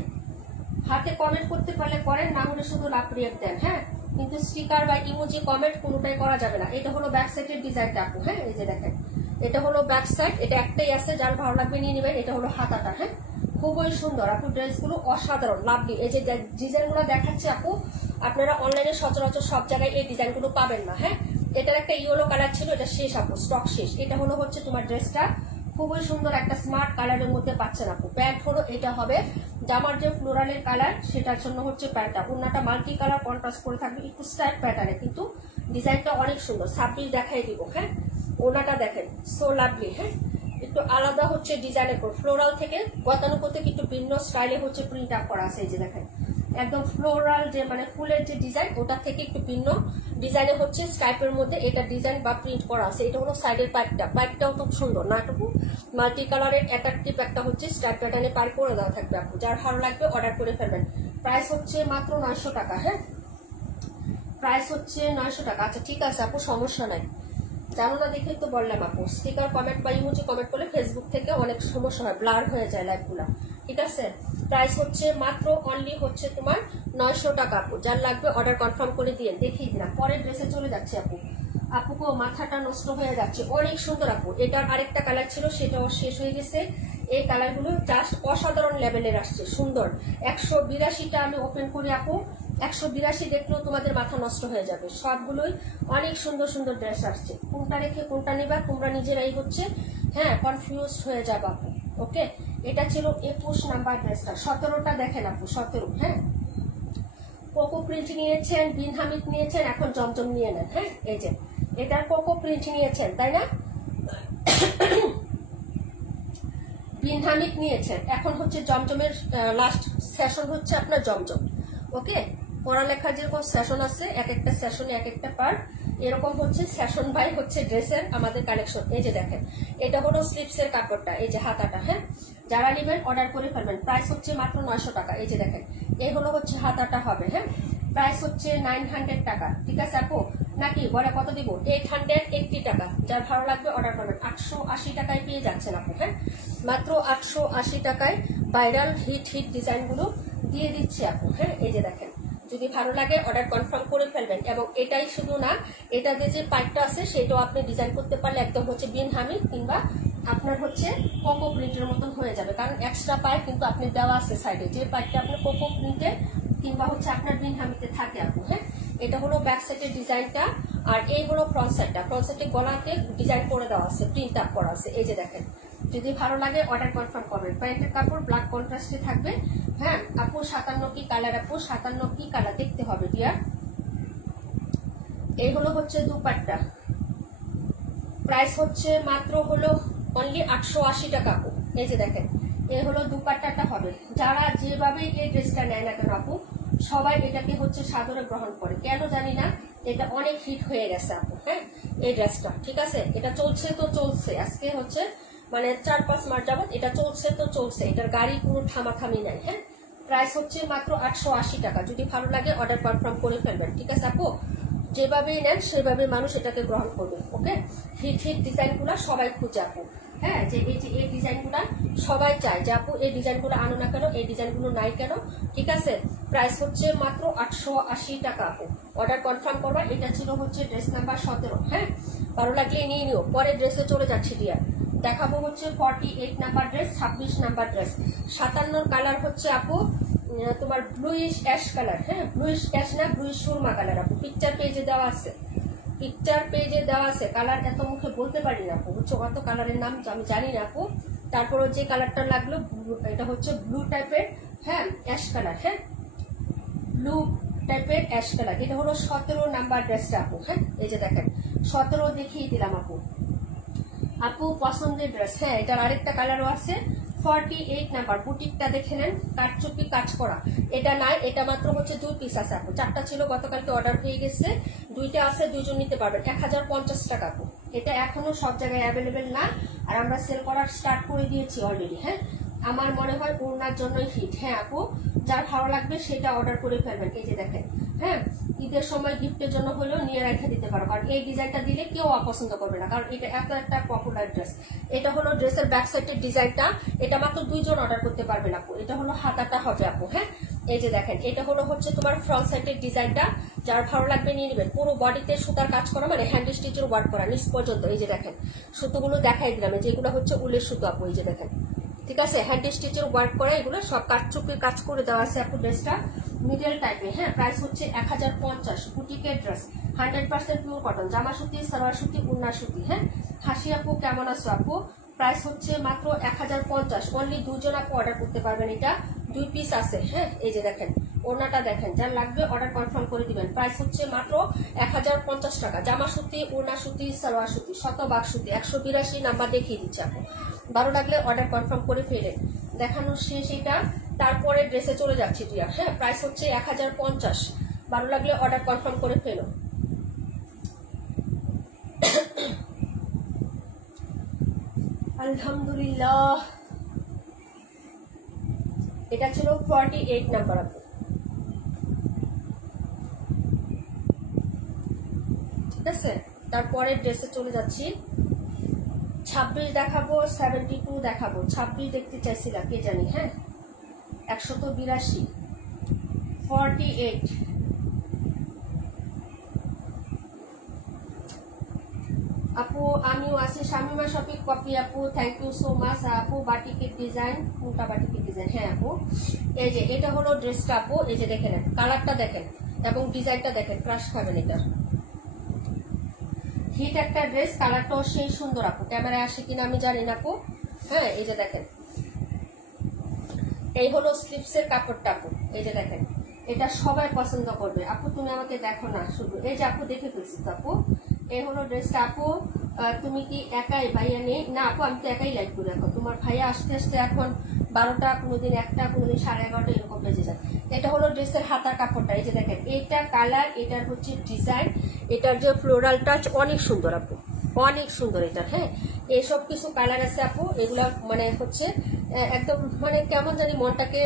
হাতে কমেন্ট করতে পারলে করেন, না হলে শুধু লাভ রিয়েক্ট দেন। হ্যাঁ, কিন্তু স্টিকার বা ইমোজি কমেন্ট কোনোটাই করা যাবে না। এটা হলো ব্যাক সাইডের ডিজাইনটা আপু। হ্যাঁ, এই যে দেখেন, এটা হলো ব্যাক সাইড, এটা একটাই আছে, যার ভালো লাগবে নিয়ে নেবেন। এটা হলো হাতাটা। হ্যাঁ, খুবই সুন্দর আপু, ড্রেসগুলো অসাধারণ লাভলি। এই যে ডিজাইনগুলো দেখাচ্ছে আপু, আপনারা অনলাইনে সচরাচর সব জায়গায় এই ডিজাইনগুলো পাবেন না। হ্যাঁ, এটার একটা ইয়েলো কালার ছিল, এটা শেষ আপু, স্টক শেষ। এটা হলো হচ্ছে তোমার ড্রেসটা খুবই সুন্দর একটা স্মার্ট কালারের মধ্যে পাচ্ছেন আপু। প্যান্ট হলো এটা হবে, জামার যে ফ্লোরালের কালার সেটার জন্য হচ্ছে প্যান্টটা। ওড়নাটা মাল্টি কালার কন্ট্রাস্ট করে থাকবে একটু স্টাইল প্যাটার্নে, কিন্তু ডিজাইনটা অনেক সুন্দর। 26 দেখাই দিব। হ্যাঁ, ওড়নাটা দেখেন সো লাভলি। হ্যাঁ, একটু আলাদা হচ্ছে ডিজাইনের পর ফ্লোরাল থেকে গতানুগত একটু ভিন্ন স্টাইলে হচ্ছে প্রিন্ট আপ করা আছে। এই যে দেখেন একদম ফ্লোরাল যে মানে ফুলের যে ডিজাইন ওটা থেকে একটু ভিন্ন ডিজাইনে হচ্ছে স্টাইপের মধ্যে এটা ডিজাইন বা প্রিন্ট করা আছে। এটা হলো সাইডের পাইপটাও খুব সুন্দর না, একটু মাল্টি কালারের অ্যাট্রাকটিভ একটা হচ্ছে স্টাইপ প্যাটার্নে পার করে দেওয়া থাকবে আপু। যার ভালো লাগবে অর্ডার করে ফেলবেন। প্রাইস হচ্ছে মাত্র 900 টাকা। হ্যাঁ, প্রাইস হচ্ছে 900 টাকা। আচ্ছা ঠিক আছে আপু, সমস্যা নাই, জানো না দেখে তো বললাম আপু। স্টিকার কমেন্ট বা ইমোজি কমেন্ট করলে ফেসবুক থেকে অনেক সমস্যা হয়, ব্লার হয়ে যায় লাইভগুলা। ঠিক আছে, প্রাইস হচ্ছে মাত্র অনলি হচ্ছে তোমার 900 টাকা আপু। যার লাগবে অর্ডার কনফার্ম করে দিয়ে দেখিয়ে দিলাম। পরের ড্রেসে চলে যাচ্ছে আপু। আপুকে মাথাটা নষ্ট হয়ে যাচ্ছে, অনেক সুন্দর আপু। এটার আরেকটা কালার ছিল, সেটাও শেষ হয়ে গেছে। এই কালারগুলো জাস্ট অসাধারণ লেভেলের আসছে, সুন্দর। 182টা আমি ওপেন করি আপু, 182 দেখলেও তোমাদের মাথা নষ্ট হয়ে যাবে। সবগুলোই অনেক সুন্দর সুন্দর ড্রেস আসছে। কোনটা রেখে কোনটা নিবা তোমরা নিজেরাই হচ্ছে হ্যাঁ কনফিউজ হয়ে যাবে আপু। ওকে, এটা ছিল 21 নাম্বার ড্রেসটা। 17টা দেখেন আপু, 17। হ্যাঁ, কোকো প্রিন্ট নিয়েছেন, বিন হামিদ নিয়েছেন, এখন জমজম নিয়ে নেন। হ্যাঁ, এই যে এটার কোকো প্রিন্ট নিয়েছেন তাই না, বিন হামিদ নিয়েছেন, এখন হচ্ছে জমজমের লাস্ট সেশন হচ্ছে আপনার জমজম। ওকে, পড়ালেখার যেরকম সেশন আছে এক একটা সেশনে এক একটা পার্ট, এরকম হচ্ছে সেশন বাই হচ্ছে ড্রেসের আমাদের কালেকশন। এই যে দেখেন এটা হলো স্লিপসের কাপড়টা, এই যে হাতাটা। হ্যাঁ, যারা নেবেন অর্ডার করে ফেলবেন। প্রাইস হচ্ছে মাত্র 900 টাকা। এই যে দেখেন এই হলো হচ্ছে হাতাটা হবে। হ্যাঁ, প্রাইস হচ্ছে 900 টাকা। ঠিক আছে আপু, নাকি বলে কত দিব? 880 টাকা। যার ভালো লাগবে অর্ডার করবেন। 880 টাকায় পেয়ে যাচ্ছেন আপু। হ্যাঁ, মাত্র 880 টাকায় ভাইরাল হিট ডিজাইনগুলো দিয়ে দিচ্ছি আপু। হ্যাঁ, এই যে দেখেন যদি ভালো লাগে অর্ডার কনফার্ম করে ফেলবেন। এবং এটাই শুধু না, এটাতে যে পাইপটা আছে সেটাও আপনি ডিজাইন করতে পারলে একদম হচ্ছে বিন হামিদ কিংবা আপনার হচ্ছে কোকো প্রিন্টের মতন হয়ে যাবে। কারণ এক্সট্রা পাইপ কিন্তু আপনি দেওয়া আছে সাইডে, যে পাইপটা আপনার কোকো প্রিন্টের কিংবা হচ্ছে আপনার বিন হামিদে থাকে আপু। হ্যাঁ, এটা হলো ব্যাক সাইডের ডিজাইনটা, আর এই হলো ফ্রন্ট সাইডটা। ফ্রন্ট সাইডে গলাতে ডিজাইন করে দেওয়া আছে, প্রিন্ট আপ করা আছে। এই যে দেখেন যদি ভালো লাগে অর্ডার কনফার্ম করবেন। প্যান্টের কাপড় ব্ল্যাক কন্ট্রাস্টে থাকবে। হ্যাঁ আপু, 57 কি কালার আপু? 57 কি কালার দেখতে হবে ডিয়ার। এই হলো হচ্ছে দুপাট্টা। প্রাইস হচ্ছে মাত্র হলো অনলি 880 টাকা আপু। এই যে দেখেন এই হলো দুপাট্টাটা হবে। যারা যেভাবে এই ড্রেসটা নেয় না কেন আপু, সবাই এটাকে হচ্ছে সাদরে গ্রহণ করে, কেন জানি না। এটা অনেক হিট হয়ে গেছে আপু। হ্যাঁ, এই ড্রেসটা ঠিক আছে, এটা চলছে তো চলছে, আজকে হচ্ছে মানে 4-5 মাস যাবত এটা চলছে তো চলছে, এটার গাড়ি কোনো থামাথামি নাই। হ্যাঁ, প্রাইস হচ্ছে মাত্র 880 টাকা। যদি ভালো লাগে অর্ডার কনফার্ম করে ফেলবেন। ঠিক আছে আপু, যেভাবেই নেন সেভাবে মানুষ এটাকে গ্রহণ করবে। ওকে, হিট ডিজাইনগুলো সবাই খুঁজে আপু। হ্যাঁ, যে এই ডিজাইনগুলো সবাই চায় যে আপু এই ডিজাইনগুলো আনো না কেন, এই ডিজাইনগুলো নাই কেন। ঠিক আছে, প্রাইস হচ্ছে মাত্র 880 টাকা আপু। অর্ডার কনফার্ম করবা। এটা ছিল হচ্ছে ড্রেস নাম্বার 17। হ্যাঁ, ভালো লাগলে নিয়ে নিও। পরের ড্রেসে চলে যাচ্ছি ডিয়ার। দেখাবো হচ্ছে 48 number dress, 26 number dress. 57 colour হচ্ছে আপু তোমার ব্লুইশ অ্যাশ কালার। হ্যাঁ, ব্লুইশ অ্যাশ না, ব্লুইশ সুরমা কালার আপু। পিকচার পেজে দেওয়া আছে, পিকচার পেজে দেওয়া আছে। কালার এত মুখে বলতে পারি না আপু, হচ্ছে কত কালারের নাম আমি জানি না আপু। তারপরও যে কালারটা লাগলো এটা হচ্ছে ব্লু টাইপের। হ্যাঁ, অ্যাশ কালার। হ্যাঁ, ব্লু টাইপের অ্যাশ কালার। এটা হলো 17 নাম্বার ড্রেসটা আপু। হ্যাঁ, এই যে দেখেন 17 দেখিয়ে দিলাম আপু। আপু পছন্দের ড্রেস। হ্যাঁ, এটার আরেকটা কালারও আছে। 48 নাম্বার বুটিকটা দেখে নেন, কাটচুপি কাজ করা। এটা নাই, এটা মাত্র হচ্ছে 2 পিস আছে আপু। 4টা ছিল গতকালকে, অর্ডার হয়ে গেছে। 2টা আছে, 2জন নিতে পারবেন। 1050 টাকা আপু। এটা এখনো সব জায়গায় অ্যাভেলেবেল না, আর আমরা সেল করার স্টার্ট করে দিয়েছি অলরেডি। হ্যাঁ, আমার মনে হয় ওড়নার জন্যই হিট। হ্যাঁ আপু, যার ভালো লাগবে সেটা অর্ডার করে ফেলবেন। এই যে দেখেন, হ্যাঁ ঈদের সময় গিফটের জন্য হলেও নিয়ে রেখে দিতে পারো, কারণ এই ডিজাইনটা দিলে কেউ অপছন্দ করবে না, কারণ এটা এত একটা পপুলার ড্রেস। এটা হলো ড্রেসের ব্যাক সাইডের ডিজাইনটা। এটা মাত্র 2জন অর্ডার করতে পারবেন আপু। এটা হলো হাতাটা হবে আপু। হ্যাঁ, এই যে দেখেন এটা হলো হচ্ছে তোমার ফ্রন্ট সাইডের ডিজাইনটা। যার ভালো লাগবে নিয়ে নেবেন। পুরো বডিতে সুতার কাজ করা, মানে হ্যান্ড স্টিচের ওয়ার্ক করা নিচ পর্যন্ত। এই যে দেখেন সুতোগুলো দেখাই দিলাম, যেগুলো হচ্ছে উলের সুতো আপু। এই যে দেখেন ঠিক আছে, হ্যান্ড স্টিচের ওয়ার্ক করা, এগুলো সব কাটচুপির কাজ করে দেওয়া আছে আপু। ড্রেসটা মিডল টাইপে, হ্যাঁ, প্রাইস হচ্ছে 1050, বুটিকের ড্রেস, 100% পিওর কটন, জামা সুতি, সালোয়ার সুতি, উন্না সুতি। হ্যাঁ, হাসি আপু কেমন আছো আপু? প্রাইস হচ্ছে মাত্র 1050, অনলি 2 জন আপু অর্ডার করতে পারবেন। এটা 2 পিস আছে। হ্যাঁ, এই যে দেখেন, ওনাটা দেখেন, যার লাগবে অর্ডার কনফার্ম করে দিবেন। প্রাইস হচ্ছে মাত্র 1050 টাকা। জামা সুতি, ওড়না সুতি, সালোয়ার সুতি, শতভাগ সুতি, 182 নাম্বার দেখিয়ে দিচ্ছে আপু। ভালো লাগলে অর্ডার কনফার্ম করে ফেলে দেখানো শেষ। এটা তারপরে ড্রেসে চলে যাচ্ছে টিয়া। হ্যাঁ, প্রাইস হচ্ছে 1050। ভালো লাগলে অর্ডার কনফার্ম করে ফেলো। আলহামদুলিল্লাহ, এটা ছিল 48 নাম্বার আপু। ঠিক আছে, তারপরে ড্রেসে চলে যাচ্ছি। 26 দেখাবো, 72 দেখাবো। 26 দেখতে চাইছিলাম, কে জানি। হ্যাঁ, 182, 48। আপু আমিও আছি। শামিমা শফিক কপি আপু, থ্যাংক ইউ সো মাচ আপু। বাটিকের ডিজাইন, কোনটা বাটিকের ডিজাইন? হ্যাঁ আপু, এই যে এটা হলো ড্রেসটা আপু। এই যে দেখেন, কালারটা দেখেন এবং ডিজাইনটা দেখেন, ক্রাশ খাবেন। এটা হিট একটা ড্রেস, কালারটাও সেই সুন্দর আপু। ক্যামেরায় আসে কিনা আমি জানি না আপু। হ্যাঁ, এই যে দেখেন, এই হলো স্লিপসের কাপড়টা আপু। এই যে দেখেন, এটা সবাই পছন্দ করবে আপু। তুমি আমাকে দেখো না শুধু, এই যে আপু দেখে ফেলছি তো আপু। এই হলো ড্রেসটা আপু। তুমি কি একাই? ভাইয়া নেই না আপু, আমি তো একাই লাইভ করি এখন। তোমার ভাইয়া আসতে আসতে এখন 12টা, কোনোদিন 1টা, কোনোদিন 11:30 এরকম বেজে যায়। এটা হলো ড্রেসের হাতার কাপড়টা। এই যে দেখেন, এইটা কালার, এটার হচ্ছে ডিজাইন, এটার যে ফ্লোরাল টাচ অনেক সুন্দর আপু, অনেক সুন্দর এটা। হ্যাঁ, এইসব কিছু কালার আছে আপু। এগুলা মানে হচ্ছে একদম মানে কেমন জানি মনটাকে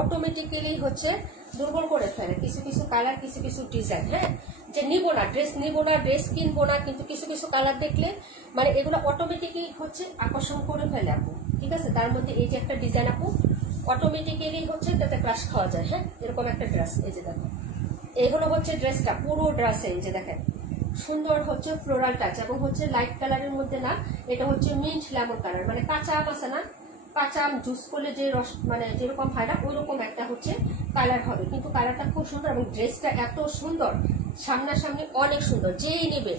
অটোমেটিক্যালি হচ্ছে দুর্বল করে ফেলে। কিছু কিছু কালার, কিছু কিছু ডিজাইন। হ্যাঁ, যে নিবো না ড্রেস, নিবো না ড্রেস, কিনবো না, কিন্তু কিছু কিছু কালার দেখলে মানে এগুলো অটোমেটিক্যালি হচ্ছে আকর্ষণ করে ফেলে আপু। ঠিক আছে, তার মধ্যে এই যে একটা ডিজাইন আপু, অটোমেটিক্যালি হচ্ছে তাতে ক্রাশ খাওয়া যায়। হ্যাঁ, এরকম একটা ড্রেস। এই যে দেখো, এইগুলো হচ্ছে ড্রেসটা, পুরো ড্রেসে এই যে দেখেন সুন্দর হচ্ছে ফ্লোরাল টাচ এবং হচ্ছে লাইট কালারের মধ্যে না, এটা হচ্ছে মিন্ট লেমন কালার, মানে কাঁচা আম আছে না, কাঁচা আম জুস করলে যে রস মানে যেরকম হয় না, ওই রকম একটা হচ্ছে কালার হবে। কিন্তু কালারটা খুব সুন্দর এবং ড্রেসটা এত সুন্দর, সামনাসামনি অনেক সুন্দর। যেই নেবে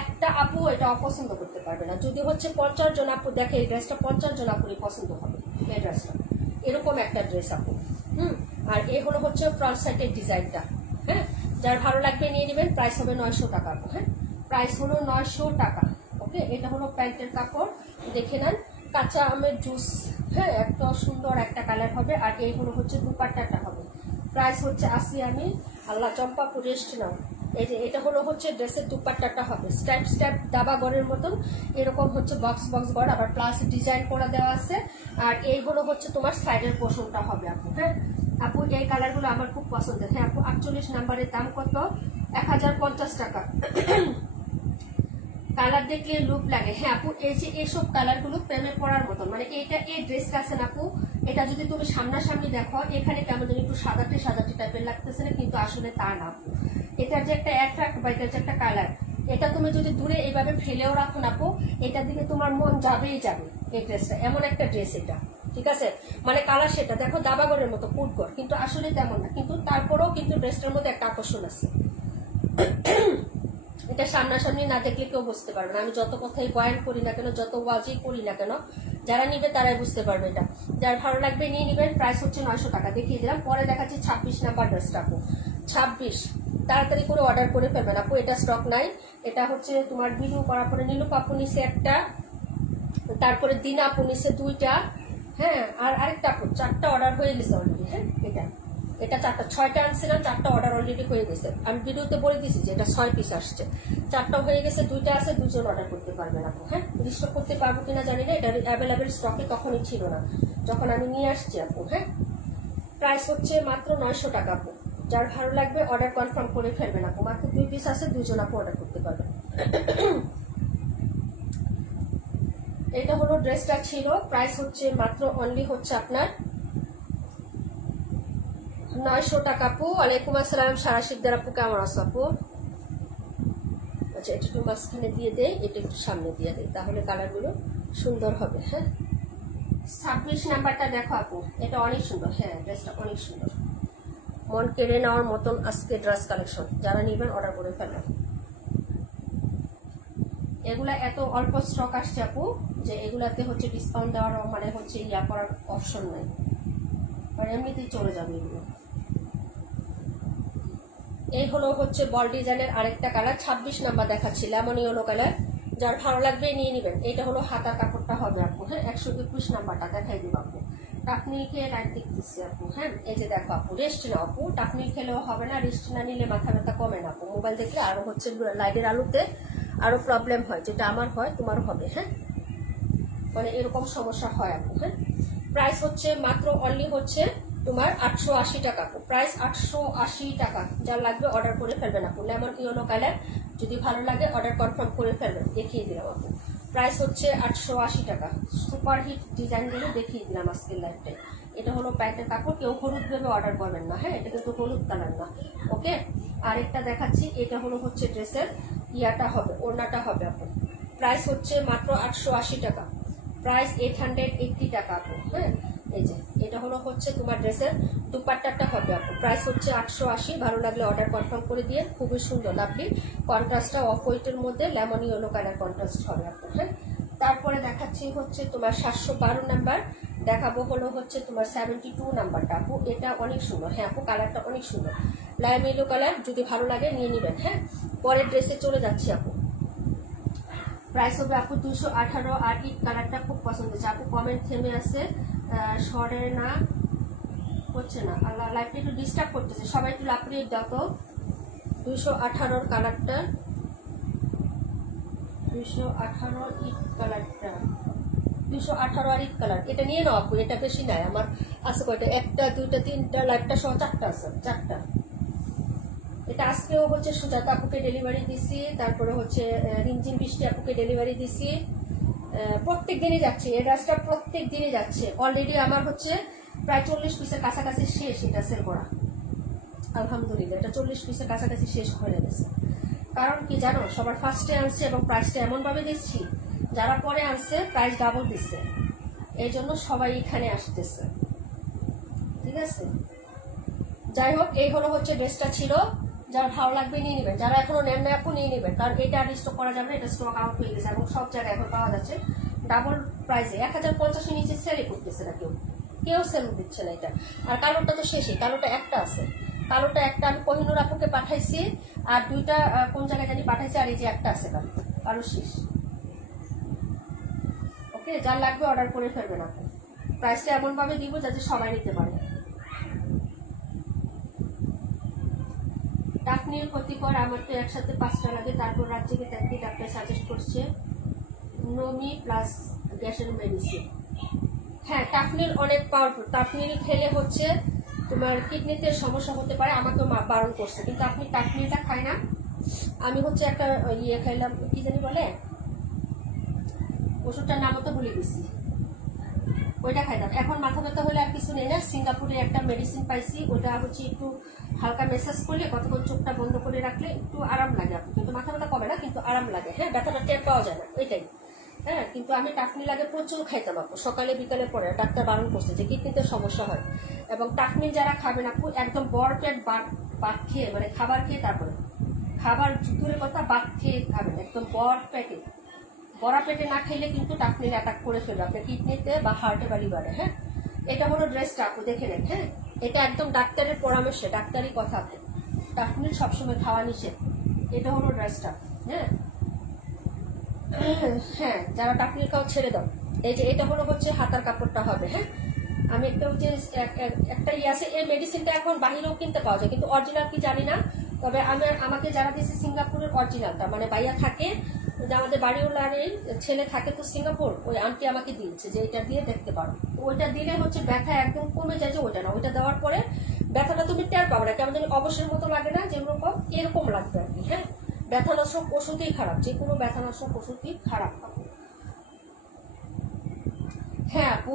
একটা আপু এটা অপছন্দ করতে পারবে না। যদি হচ্ছে 50 জন আপু দেখে এই ড্রেসটা, 50 জন আপুরই পছন্দ হবে এই ড্রেসটা। এরকম একটা ড্রেস আপু। আর এই হলো হচ্ছে ফ্রন্ট সাইডের ডিজাইনটা। হ্যাঁ, যার ভালো লাগবে নিয়ে নেবেন। প্রাইস হবে 900 টাকা আপু। হ্যাঁ, প্রাইস হলো 900 টাকা। ওকে, এটা হলো প্যান্টের কাপড়, দেখে নেন, কাঁচা আমের জুস। হ্যাঁ, একটা সুন্দর একটা কালার হবে। আর এই হলো হচ্ছে দুপাট্টাটা হবে। প্রাইস হচ্ছে 80। আমি আল্লাহ চম্পাপুর রেস্ট নাও। এই যে এটা হলো হচ্ছে ড্রেসের দুপাট্টাটা হবে, স্ট্যাপ স্ট্যাপ দাবা গড়ের মতন এরকম হচ্ছে বক্স বক্স গড়, আবার প্লাস ডিজাইন করে দেওয়া আছে। আর এই হলো হচ্ছে তোমার সাইডের পোর্শনটা হবে আপু। হ্যাঁ আপু, এই কালারগুলো আমার খুব পছন্দের। হ্যাঁ আপু, 48 নাম্বারের দাম কত? 1050 টাকা। কালার দেখলে লুক লাগে। হ্যাঁ আপু, এই যে এইসব কালার গুলো প্রেমে পড়ার মতন, মানে এইটা এই ড্রেসটা আছে না আপু, এটা যদি তুমি সামনাসামনি দেখো এখানে কেমন যেন একটু সাদাটে সাদাটে টাইপের লাগতেছে না, কিন্তু আসলে তা না আপু। এটার যে একটা অ্যাট্রাক্ট বা এটার যে একটা কালার, এটা তুমি যদি দূরে এইভাবে ফেলেও রাখো না আপু, এটার দিকে তোমার মন যাবেই যাবে। এই ড্রেসটা এমন একটা ড্রেস এটা। ঠিক আছে, মানে কালার সেটা দেখো দাবাগরের মতো কুটগর, কিন্তু আসলে তেমন না। কিন্তু তারপরেও কিন্তু ড্রেসটার মধ্যে একটা আকর্ষণ আছে। এটা সামনাসামনি না দেখলে কেউ বুঝতে পারবে না। আমি যত কথাই বয়ান করি না কেন, যত ওয়াজই করি না কেন, যারা নিবে তারাই বুঝতে পারবে এটা। যার ভালো লাগবে নিয়ে নিবেন। প্রাইস হচ্ছে 900 টাকা। দেখিয়ে দিলাম। পরে দেখাচ্ছি 26 নাম্বার ড্রেসটা আপু। 26 তাড়াতাড়ি করে অর্ডার করে ফেলবেন আপু, এটা স্টক নাই। এটা হচ্ছে তোমার ভিডিও করার পরে নীলু আপু নিচে একটা, তারপরে দিনা আপু নিচে 2টা। হ্যাঁ, আর আরেকটা আপু 4টা অর্ডার হয়ে গেছে অলরেডি। হ্যাঁ, এটা 4টা, 6টা আনছিলাম, 4টা অর্ডার অলরেডি হয়ে গেছে। আমি ভিডিওতে বলে দিয়েছি যে এটা 6 পিস আসছে, 4টা হয়ে গেছে, 2টা আছে, 2জন অর্ডার করতে পারবেন আপু। হ্যাঁ, রিস্টক করতে পারবো কিনা জানি না, এটা অ্যাভেলেবেল স্টকে তখনই ছিল না যখন আমি নিয়ে আসছি আপু। হ্যাঁ, প্রাইস হচ্ছে মাত্র 900 টাকা আপু। যার ভালো লাগবে অর্ডার কনফার্ম করে ফেলবেন আপু। মাত্র 2 পিস আছে, 2জন আপু অর্ডার করতে পারবেন। এটা হলো ড্রেসটা ছিল। প্রাইস হচ্ছে মাত্র অনলি হচ্ছে আপনার 900 টাকা আপু। ওয়ালাইকুম আসসালাম সারাশিকদার আপু, কেমন আছো আপু? আচ্ছা, এটা একটু মাঝখানে দিয়ে দেয়, এটা একটু সামনে দিয়ে দেয়, তাহলে কালারগুলো সুন্দর হবে। হ্যাঁ, 26 নাম্বারটা দেখো আপু, এটা অনেক সুন্দর। হ্যাঁ, ড্রেসটা অনেক সুন্দর, মন কেড়ে নেওয়ার মতন আজকে ড্রেস কালেকশন। যারা নেবেন অর্ডার করে ফেলবেন। এগুলা এত অল্প স্টক আসছে আপু যে এগুলাতে হচ্ছে ডিসকাউন্ট দেওয়ার মানে হচ্ছে ইয়া করার অপশন নাই, মানে এমনিতেই চলে যাবে এগুলো। এই হলো হচ্ছে বল ডিজাইনের আরেকটা কালার, 26 নাম্বার দেখাচ্ছি, লেমন ইয়েলো কালার। যার ভালো লাগবে নিয়ে নেবেন। এটা হলো হাতার কাপড়টা হবে আপু। হ্যাঁ, 121 নাম্বারটা দেখাই দিব আপু। টাকনি খেয়ে লাইট দেখতেছি আপু। হ্যাঁ, এই যে দেখো আপু, রেস্ট নাও আপু, টাকনি খেলেও হবে না, রেস্ট না নিলে মাথা ব্যথা কমে না আপু। মোবাইল দেখলে আরো হচ্ছে লাইটের আলোতে আরো প্রবলেম হয়, যেটা আমার হয় তোমারও হবে। হ্যাঁ, মানে এরকম সমস্যা হয় আপু। হ্যাঁ, প্রাইস হচ্ছে মাত্র অনলি হচ্ছে তোমার 880 টাকা আপু, প্রাইস 880 টাকা। যার লাগবে অর্ডার করে ফেলবেন আপু। লেমন ইয়েলো কালার, যদি ভালো লাগে অর্ডার কনফার্ম করে ফেলবেন। দেখিয়ে দিলাম আপু, প্রাইস হচ্ছে 880 টাকা। সুপার হিট ডিজাইনগুলো দেখিয়ে দিলাম আজকের লাইভটায়। এটা হলো প্যান্টের কাপড়, কেউ হলুদ ভেবে অর্ডার করবেন না। হ্যাঁ, এটা কিন্তু হলুদ কালার না। ওকে, আরেকটা দেখাচ্ছি, এটা হলো হচ্ছে ড্রেসের ইয়াটা হবে, ওড়নাটা হবে আপু। প্রাইস হচ্ছে মাত্র 880 টাকা, প্রাইস 880 টাকা আপু। হ্যাঁ, এই যে এটা হলো হচ্ছে তোমার ড্রেসের দুপাট্টাটা হবে আপু, প্রাইস হচ্ছে 880। ভালো লাগলে অর্ডার কনফার্ম করে দিয়ে। খুবই সুন্দর লাভলি কন্ট্রাস্টটা অফ হোয়াইটের মধ্যে লেমন ইয়েলো কালার কন্ট্রাস্ট হবে আপু। হ্যাঁ, তারপরে দেখাচ্ছি হচ্ছে তোমার 712 নাম্বার, দেখাবো হলো হচ্ছে তোমার 72 নাম্বারটা আপু। এটা অনেক সুন্দর। হ্যাঁ আপু, কালারটা অনেক সুন্দর, লেমন ইয়েলো কালার। যদি ভালো লাগে নিয়ে নেবেন। হ্যাঁ, পরের ড্রেসে চলে যাচ্ছি আপু। প্রাইস হবে আপু 218। আর ইট কালারটা খুব পছন্দ হচ্ছে আপু। কমেন্ট থেমে আছে, সরে না হচ্ছে না, আল্লাহ লাইফটা একটু ডিস্টার্ব করতেছে। সবাই একটু লাফড়িয়ে দাও তো। 218 কালারটা, 218 ইট কালারটা, 218 আর ইট কালার। এটা নিয়ে নাও আপু, এটা বেশি নাই আমার। আছে কয়টা? একটা, দুইটা, তিনটা, লাইটটা সহ 4টা আছে, 4টা। এটা আজকেও হচ্ছে সুজাতা আপুকে ডেলিভারি দিছি, তারপরে হচ্ছে রিমঝিম বৃষ্টি আপুকে ডেলিভারি দিছি। প্রত্যেক দিনই যাচ্ছে এই ড্রেসটা, প্রত্যেক দিনই যাচ্ছে। অলরেডি আমার হচ্ছে প্রায় 40 পিসের কাছাকাছি শেষ এটা সেল করা। আলহামদুলিল্লাহ, এটা 40 পিসের কাছাকাছি শেষ হয়ে গেছে। কারণ কি জানো, সবার ফার্স্টে আনছে এবং প্রাইসটা এমন ভাবে দিচ্ছি, যারা পরে আনছে প্রাইস ডাবল দিচ্ছে, এই জন্য সবাই এখানে আসতেছে। ঠিক আছে, যাই হোক, এই হলো হচ্ছে ড্রেসটা ছিল। যারা ভালো লাগবে নিয়ে নেবেন, যারা এখনো নেন না আপু নিয়ে নেবেন, কারণ এটা আর স্টক করা যাবে না, এটা স্টক আউট হয়ে গেছে এবং সব জায়গায় এখন পাওয়া যাচ্ছে ডাবল প্রাইসে। 1050 এর নিচে সেলই করতেছে না কেউ, কেউ সেল দিচ্ছে না এটা। আর কালোটা তো শেষই, কালোটা একটা আছে, কালোটা একটা আমি কোহিনুর আপুকে পাঠাইছি, আর দুইটা কোন জায়গায় জানি পাঠাইছি, আর এই যে একটা আছে কালো, কালো শেষ। ওকে, যার লাগবে অর্ডার করে ফেলবেন আপু। প্রাইসটা এমন ভাবে দিব যাতে সবাই নিতে পারে। টাকনির ক্ষতিকর, আমার তো একসাথে 5টা লাগে। তারপর রাজ্যকে দেখতে ডাক্তার সাজেস্ট করছে নমি প্লাস গ্যাসের মেডিসিন। হ্যাঁ, টাকনির অনেক পাওয়ারফুল। টাকনির খেলে হচ্ছে তোমার কিডনিতে সমস্যা হতে পারে, আমাকে বারণ করছে, কিন্তু আপনি টাকনিটা খাই না। আমি হচ্ছে একটা ইয়ে খাইলাম, কি জানি বলে ওষুধটার নামও তো ভুলে গেছি, ওইটা খাইতাম। এখন মাথা ব্যথা হলে আর কিছু নেই না, সিঙ্গাপুরে একটা মেডিসিন পাইছি, ওটা হচ্ছে একটু হালকা মেসাজ করলে, কতক্ষণ চোখটা বন্ধ করে রাখলে একটু আরাম লাগে আপনি, কিন্তু মাথা ব্যথা কমে না, কিন্তু আরাম লাগে। হ্যাঁ, ব্যথাটা টের পাওয়া যায় না, ওইটাই। হ্যাঁ, কিন্তু আমি টাকনি লাগে প্রচুর খাইতাম আপু, সকালে বিকালে পরে। ডাক্তার বারণ করছে যে কিডনিতে সমস্যা হয়। এবং টাকনি যারা খাবেন আপু, একদম বড় পেট বাদ খেয়ে, মানে খাবার খেয়ে, তারপরে খাবার দূরের কথা বাদ খেয়ে খাবেন, একদম বড় পেটে। বড়া পেটে না খেলে কিন্তু টাকনি অ্যাটাক করে ফেলবে আপনার কিডনিতে বা হার্টে বা লিভারে। হ্যাঁ, এটা হলো ড্রেসটা আপু, দেখে নেন। হ্যাঁ, এটা একদম ডাক্তারের পরামর্শে, ডাক্তারি কথা আপু, টাকনির সবসময় খাওয়া নিষেধ। এটা হলো ড্রেসটা। হ্যাঁ হ্যাঁ, যারা টাকনির খাও ছেড়ে দাও। এই যে এটা হলো হচ্ছে হাতার কাপড়টা হবে। হ্যাঁ, আমি একটা যে একটা ইয়ে আছে, এই মেডিসিনটা এখন বাহিরেও কিনতে পাওয়া যায়, কিন্তু অরিজিনাল কি জানি না। তবে আমাকে যারা দিয়েছে সিঙ্গাপুরের অরিজিনালটা, মানে বাইয়া থাকে, আমাদের বাড়িওয়ালারই ছেলে থাকে তো সিঙ্গাপুর, ওই আন্টি আমাকে দিয়েছে যে এটা দিয়ে দেখতে পারো। ওইটা দিলে হচ্ছে ব্যথা একদম কমে যায়, যে ওইটা না, ওইটা দেওয়ার পরে ব্যথাটা তুমি টের পাবে না, কেমন জানি অবসরের মতো লাগে না, যেরকম এরকম লাগবে আর কি। হ্যাঁ, ব্যথানাশক ওষুধই খারাপ, যে কোনো ব্যথানাশক ওষুধই খারাপ আপু। হ্যাঁ আপু,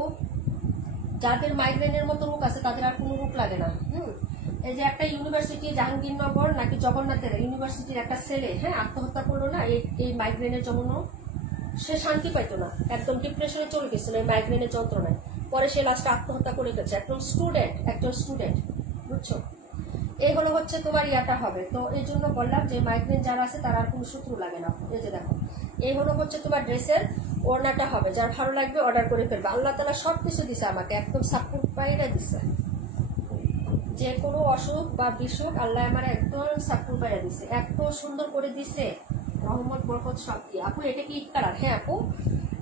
যাদের মাইগ্রেনের মতো রোগ আছে তাদের আর কোনো রোগ লাগে না। এই যে একটা ইউনিভার্সিটি, জাহাঙ্গীরনগর নাকি জগন্নাথের ইউনিভার্সিটির একটা ছেলে, হ্যাঁ, আত্মহত্যা করলো না এই মাইগ্রেনের জন্য। সে শান্তি পাইতো না, একদম ডিপ্রেশনে চলে গেছিল এই মাইগ্রেনের যন্ত্রণায়। পরে সে লাস্টে আত্মহত্যা করে ফেলছে, একজন স্টুডেন্ট, বুঝছো? এই হলো হচ্ছে তোমার ইয়াটা হবে। তো এই জন্য বললাম যে মাইগ্রেন যারা আছে তারা আর কোনো শত্রু লাগে না। এই যে দেখো, এই হলো হচ্ছে তোমার ড্রেসের ওড়নাটা হবে। যার ভালো লাগবে অর্ডার করে ফেলবে। আল্লাহ তাআলা সবকিছু দিছে আমাকে, একদম সাপোর্ট পাইরা দিছে। যে কোনো অসুখ বা বিসুখ আল্লাহ আমার একদম সাপোর্ট পাইরা দিছে, এত সুন্দর করে দিছে, রহমত বরকত সব দিয়ে। আপু এটা কি ইট কালার? হ্যাঁ আপু,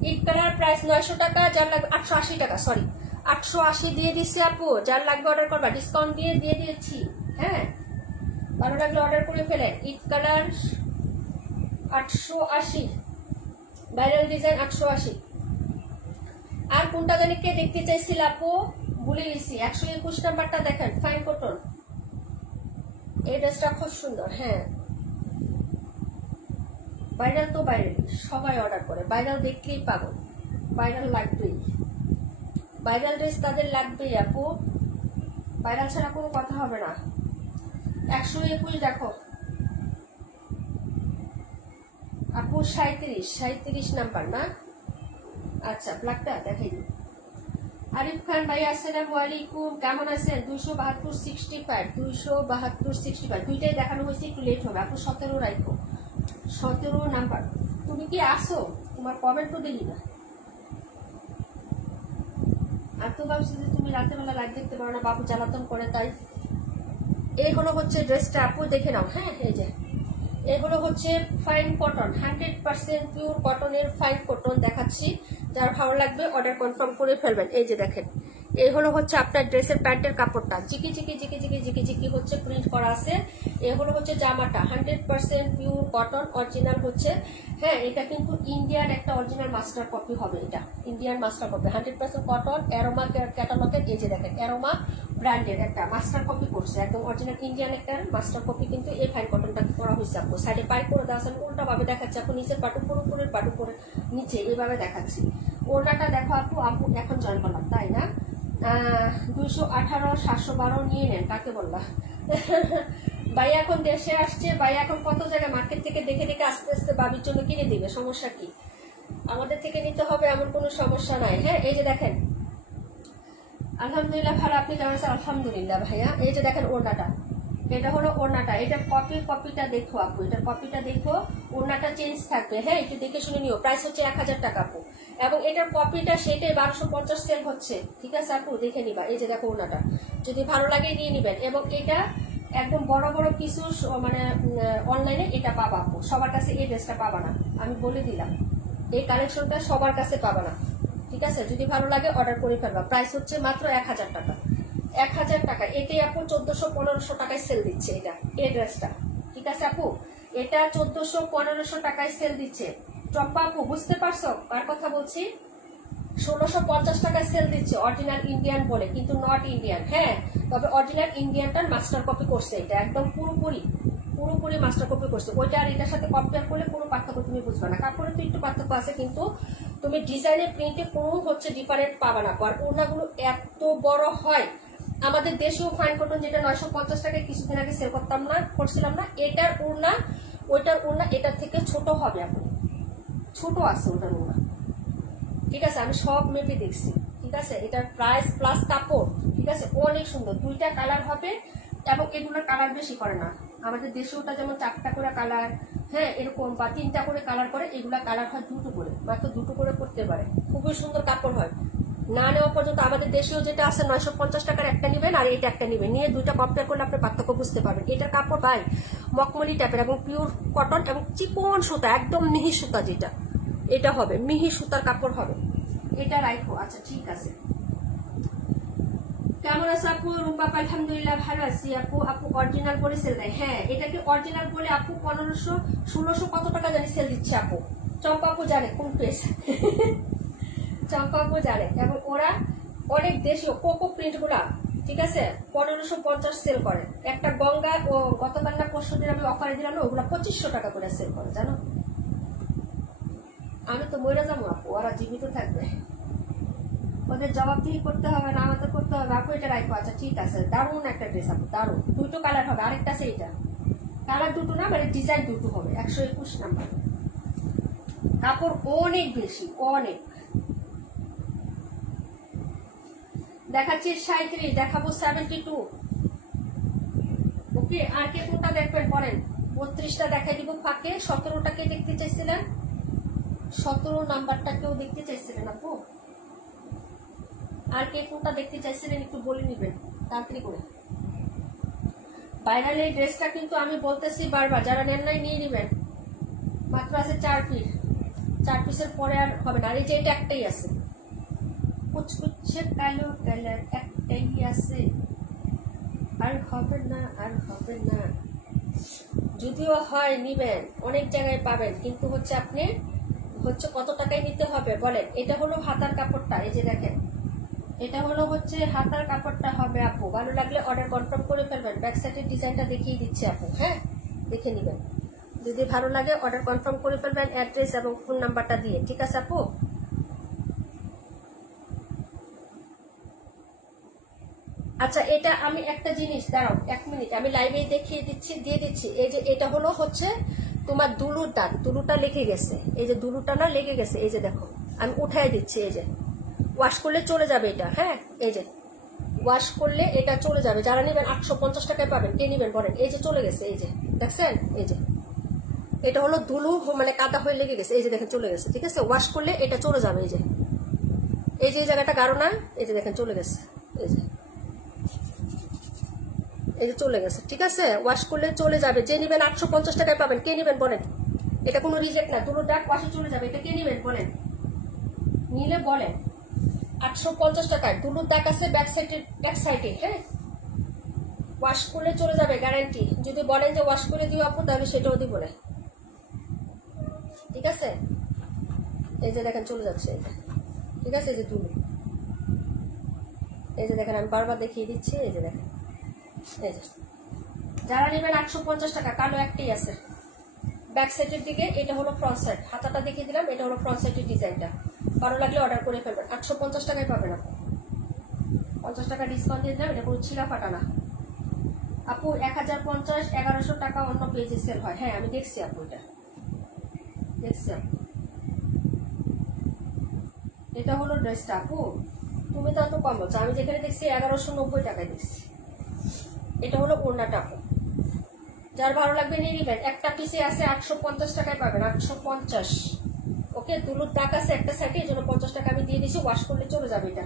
ইট কালার, প্রাইস 900 টাকা, যার লাগবে 880 টাকা, সরি 880 দিয়ে দিচ্ছে আপু। যার লাগবে অর্ডার করবা, ডিসকাউন্ট দিয়ে দিয়েছি। হ্যাঁ, ভালো লাগলে অর্ডার করে ফেলেন। ইট কালার 880, ভাইরাল ডিজাইন 880। আর কোনটা জানি কে দেখতে চাইছিল আপু, ভুলে গেছি। 121 নাম্বারটা দেখেন, ফাইন কটন, এই ড্রেসটা খুব সুন্দর। হ্যাঁ, ভাইরাল তো ভাইরাল, সবাই অর্ডার করে, ভাইরাল দেখলেই পাগল, ভাইরাল লাগবেই, ভাইরাল ড্রেস তাদের লাগবেই আপু, ভাইরাল ছাড়া কোনো কথা হবে না। 121 দেখো আপু, 37 নাম্বার না? আচ্ছা, ব্ল্যাকটা দেখাই দিই। আরিফ খান ভাই আসসালামু আলাইকুম, কেমন আছেন? 272 65, দুইটাই দেখানো হয়েছে, একটু লেট হবে আপু। 17 রাখো, 17 নাম্বার। তুমি কি আসো? তোমার কমেন্টও দিলি না। আর তো ভাবছি যে তুমি রাতের বেলা লাইভ দেখতে পারো না, বাবু জ্বালাতন করে, তাই। এই হলো হচ্ছে ড্রেসটা আপু, দেখে নাও। হ্যাঁ, এই যে এগুলো হচ্ছে ফাইন কটন, 100% পিওর কটনের ফাইন কটন দেখাচ্ছি। যার ভালো লাগবে অর্ডার কনফার্ম করে ফেলবেন। এই যে দেখেন, এই হলো হচ্ছে আপনার ড্রেসের প্যান্টের কাপড়টা, জিকি জিকি হচ্ছে প্রিন্ট করা আছে। এগুলো হচ্ছে জামাটা, 100% পিওর কটন, অরিজিনাল হচ্ছে। হ্যাঁ, এটা কিন্তু ইন্ডিয়ান একটা অরিজিনাল মাস্টার কপি হবে, এটা Indian master copy, 100% cotton, aroma ক্যাটালগের। এই যে দেখেন, অ্যারোমা ব্র্যান্ডের একটা মাস্টার কপি করছে, একদম অরিজিনাল ইন্ডিয়ান একটা মাস্টার কপি কিন্তু এই ফাইন কটনটা করা হয়েছে। আপু সাইডে পাই করে দেওয়া আছে, উল্টা ভাবে দেখাচ্ছে আপু, নিচের পাটু পুরোপুরের পাটু করে নিচে এইভাবে দেখাচ্ছি। ওড়নাটা দেখো আপু, এখন জয়েন করলাম তাই না? 218, 712 নিয়ে নেন, কাকে বললা? ভাই এখন দেশে আসছে, ভাই এখন কত জায়গায় মার্কেট থেকে দেখে দেখে আস্তে আস্তে বাবির জন্য কিনে দিবে, সমস্যা কি? আমাদের থেকে নিতে হবে এমন কোনো সমস্যা নাই। হ্যাঁ, এই যে দেখেন, আলহামদুলিল্লাহ ভালো, আপনি কেমন আছেন? আলহামদুলিল্লাহ ভাইয়া। এই যে দেখেন ওড়নাটা, এটা হলো ওড়নাটা, এটার কপিটা দেখো আপু, এটার কপিটা দেখো, ওড়নাটা চেঞ্জ থাকবে। হ্যাঁ, একটু দেখে শুনে নিও। প্রাইস হচ্ছে 1000 টাকা আপু, এবং এটার কপিটা সেটাই 1250 সেল হচ্ছে। ঠিক আছে আপু, দেখে নিবা। এই যে দেখো ওড়নাটা, যদি ভালো লাগে নিয়ে নিবেন। এবং এটা একদম বড় বড় কিছু মানে অনলাইনে এটা পাবা আপু, সবার কাছে এই ড্রেসটা পাবা না, আমি বলে দিলাম। এই কালেকশনটা সবার কাছে পাবা না, ঠিক আছে? যদি ভালো লাগে অর্ডার করে ফেলবা। প্রাইস হচ্ছে মাত্র 1000 টাকা, 1000 টাকা। এটাই আপু 1400-1500 টাকায় সেল দিচ্ছে এটা, এই ড্রেসটা। ঠিক আছে আপু, এটা 1400-1500 টাকায় সেল দিচ্ছে। চম্পা আপু বুঝতে পারছো কার কথা বলছি? 1650 টাকায় সেল দিচ্ছে অরিজিনাল ইন্ডিয়ান বলে, কিন্তু নট ইন্ডিয়ান। হ্যাঁ, তবে অরিজিনাল ইন্ডিয়ানটার মাস্টার কপি করছে, এটা একদম পুরোপুরি মাস্টার কপি করছে। ওইটা আর এটার সাথে কম্পেয়ার করলে কোনো পার্থক্য তুমি বুঝবে না। কাপড়ে তো একটু পার্থক্য আছে, কিন্তু তুমি ডিজাইনে প্রিন্টে কোনো হচ্ছে ডিফারেন্ট পাবা না। আর ওড়নাগুলো এত বড় হয়, আমাদের দেশেও ফাইন কটন যেটা 950 টাকায় কিছুদিন আগে সেল করছিলাম না, এটার ওড়না ওইটার ওড়না এটার থেকে ছোট হবে। আপনি ছোট আছে ওটার ওড়না, ঠিক আছে? আমি সব মেপে দেখছি, ঠিক আছে? এটার প্রাইস প্লাস কাপড়, ঠিক আছে, অনেক সুন্দর। 2টা কালার হবে, এবং এগুলোর কালার বেশি করে না। আমাদের দেশে ওটা যেমন 4টা করে কালার, হ্যাঁ এরকম, বা 3টা করে কালার করে, এগুলা কালার হয় 2টো করে, মাত্র 2টো করে করতে পারে। খুবই সুন্দর কাপড় হয়। না নেওয়া পর্যন্ত আমাদের দেশেও যেটা আছে 950 টাকার একটা নিবেন, আর এটা একটা নিবেন, নিয়ে 2টা কম্পেয়ার করলে আপনি পার্থক্য বুঝতে পারবেন। এটার কাপড় ভাই মকমলি টাইপের, এবং পিওর কটন, এবং চিকন সুতা, একদম মিহি সুতা, যেটা এটা হবে মিহি সুতার কাপড় হবে। এটা রাখো, আচ্ছা ঠিক আছে। কেমন আছে আপু? রুম্পা আলহামদুলিল্লাহ ভালো আছি আপু। আপু অরিজিনাল বলে সেল দেয়? হ্যাঁ, এটাকে অরিজিনাল বলে আপু 1500 1600 কত টাকা জানি সেল দিচ্ছে আপু। চম্পা আপু জানে কোন পেজ, চম্পা আপু জানে। এবং ওরা অনেক দেশীয় কোকো প্রিন্ট গুলা, ঠিক আছে, 1550 সেল করে। একটা গঙ্গা ও গতকাল না পরশু দিন আমি অফারে দিলাম, ওগুলা 2500 টাকা করে সেল করে, জানো? আমি তো মরে যাবো আপু, ওরা জীবিত থাকবে, ওদের জবাবদিহি করতে হবে না, আমাদের করতে হবে। আপু এটা রাখবো, আচ্ছা ঠিক আছে। দারুণ একটা ড্রেস আপু, দারুণ। 2টো কালার হবে, আরেকটা আছে এটা কালার 2টো না, মানে ডিজাইন 2টো হবে। 121 নাম্বার, কাপড় অনেক বেশি, অনেক। দেখাচ্ছি 37, দেখাবো 72। ওকে, আর কে কোনটা দেখবেন বলেন? 32টা দেখাই দিব ফাঁকে। 17টা কে দেখতে চাইছিলেন? 17 নাম্বারটা কেউ দেখতে চাইছিলেন আপু? আর কে কোনটা দেখতে চাইছিলেন একটু বলে নিবেন তাড়াতাড়ি করে। ভাইরাল এই ড্রেসটা কিন্তু আমি বলতেছি বারবার, যারা নেন নাই নিয়ে নিবেন। মাত্র আছে 4 পিস, 4 পিসের পরে আর হবে না। আর এই যে এটা একটাই আছে, কুচকুচে কালো কালার একটাই আছে, আর হবে না, আর হবে না। যদিও হয় নিবেন, অনেক জায়গায় পাবেন, কিন্তু হচ্ছে আপনি হচ্ছে কত টাকায় নিতে হবে বলেন। এটা হলো হাতার কাপড়টা, এই যে দেখেন, এটা হলো হচ্ছে হাতার কাপড়টা হবে আপু। ভালো লাগলে অর্ডার কনফার্ম করে ফেলবেন। ব্যাক সাইডের ডিজাইনটা দেখিয়ে দিচ্ছি আপু, হ্যাঁ দেখে নিবেন। যদি ভালো লাগে অর্ডার কনফার্ম করে ফেলবেন অ্যাড্রেস এবং ফোন নাম্বারটা দিয়ে, ঠিক আছে আপু? আচ্ছা, এটা আমি একটা জিনিস, দাঁড়াও 1 মিনিট, আমি লাইভে দেখিয়ে দিচ্ছি, দিয়ে দিচ্ছি। এই যে এটা হলো হচ্ছে তোমার দুলুর দাগ, দুলুটা লেগে গেছে, এই যে দুলুটা না লেগে গেছে, এই যে দেখো আমি উঠাই দিচ্ছি। এই যে ওয়াশ করলে চলে যাবে এটা, হ্যাঁ এই যে ওয়াশ করলে এটা চলে যাবে। যারা নেবেন 850 টাকায় পাবেন। কে নেবেন বলেন? এই যে চলে গেছে, এই যে দেখছেন, এই যে এটা হলো ধুলু মানে কাদা হয়ে লেগে গেছে, এই যে দেখেন চলে গেছে, ঠিক আছে? ওয়াশ করলে এটা চলে যাবে। এই যে এই যে জায়গাটা গাঢ় না, এই যে দেখেন চলে গেছে, এই যে এই যে চলে গেছে, ঠিক আছে? ওয়াশ করলে চলে যাবে। যে নেবেন 850 টাকায় পাবেন। কে নেবেন বলেন? এটা কোনো রিজেক্ট না, দুটো ডাক ওয়াশে চলে যাবে। এটা কে নেবেন বলেন? নিলে বলেন 850 টাকায়। দুলুর দাগ আছে ব্যাক সাইডে, হ্যাঁ ওয়াশ করলে চলে যাবে, গ্যারান্টি। যদি বলেন যে ওয়াশ করে দিও আপু, তাহলে সেটাও দিব না, ঠিক আছে? এই যে দেখেন চলে যাচ্ছে, ঠিক আছে? এই যে দুলু, এই যে দেখেন আমি বারবার দেখিয়ে দিচ্ছি, এই যে দেখেন, এই যে যারা নেবেন 850 টাকা। কালো একটাই আছে ব্যাক সাইডের দিকে, এটা হলো ফ্রন্ট সাইড। হাতাটা দেখিয়ে দিলাম, এটা হলো ফ্রন্ট সাইডের ডিজাইনটা। ভালো লাগলে অর্ডার করে ফেলবেন। 850 টাকায় পাবেন আপু, 50 টাকা ডিসকাউন্ট দিয়ে দিলাম। এটা কোনো ছিঁড়া ফাটা না আপু। 1050, 1100 টাকা অন্য পেজে সেল হয়। হ্যাঁ আমি দেখছি আপু, এটা দেখছি আপু। এটা হলো ড্রেসটা আপু, তুমি তো এত কম বলছো। আমি যেখানে দেখছি 1190 টাকায় দেখছি। এটা হলো ওড়নাটা আপু, যার ভালো লাগবে নিয়ে নিবেন। একটা পিসে আছে 850 টাকায় পাবেন, 850। ওকে, দুলুর দাগ আছে একটা সাইডে, এই জন্য 50 টাকা আমি দিয়ে দিচ্ছি। ওয়াশ করলে চলে যাবে এটা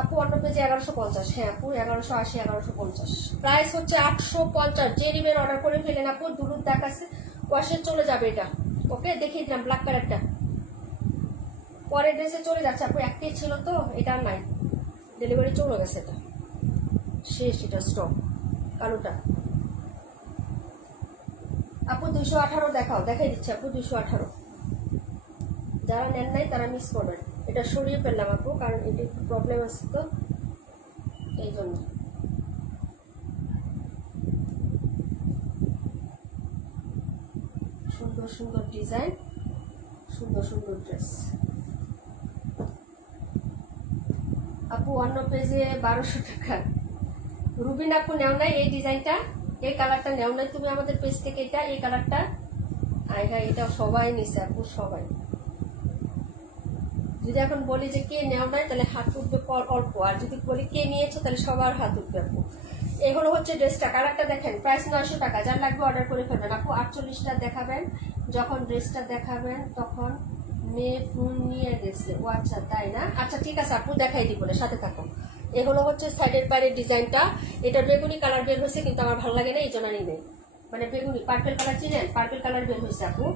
আপু। অন্য পেজে 1150। হ্যাঁ আপু 1180, 1150 প্রাইস হচ্ছে 850। যে নিবেন অর্ডার করে ফেলেন আপু। দুলুর দাগ আছে, ওয়াশে চলে যাবে এটা। ওকে, দেখিয়ে দিলাম ব্ল্যাক কালারটা। পরের ড্রেসে চলে যাচ্ছে আপু, একটাই ছিল তো, এটা নাই, ডেলিভারি চলে গেছে, এটা শেষ, এটা স্টক। কালোটা আপু 218 দেখাও, দেখাই দিচ্ছি আপু 218। যারা নেন নাই তারা মিস করবেন। এটা সরিয়ে ফেললাম আপু, কারণ এটা একটু প্রবলেম আছে তো, এই জন্য। সুন্দর সুন্দর ডিজাইন, সুন্দর সুন্দর ড্রেস আপু। অন্য পেজে 1200 টাকা। রুবিন আপু নেও নাই এই ডিজাইনটা, এই কালারটা নেও নাই তুমি আমাদের পেজ থেকে। এটা এই কালারটা, আইগা এটা সবাই নিছে আপু, সবাই। যদি এখন বলি যে কে নেও নাই, তাহলে হাত উঠবে অল্প, আর যদি বলি কে নিয়েছো, তাহলে সবার হাত উঠবে আপু। এগুলো হচ্ছে ড্রেসটা, কালারটা দেখেন, প্রাইস 900 টাকা। যার লাগবে অর্ডার করে ফেলবেন আপু। 48টা দেখাবেন, যখন ড্রেসটা দেখাবেন তখন মেয়ে ফোন নিয়ে গেছে। ও আচ্ছা তাই না, আচ্ছা ঠিক আছে আপু, দেখাই দিব, সাথে থাকো। এগুলো হচ্ছে সাইডের বাইরের ডিজাইনটা। এটা বেগুনি কালার বের হয়েছে, কিন্তু আমার ভালো লাগে না, এই জন্য আনি নাই। মানে বেগুনি পার্পেল কালার, চিনেন পার্পেল কালার বের হয়েছে আপু,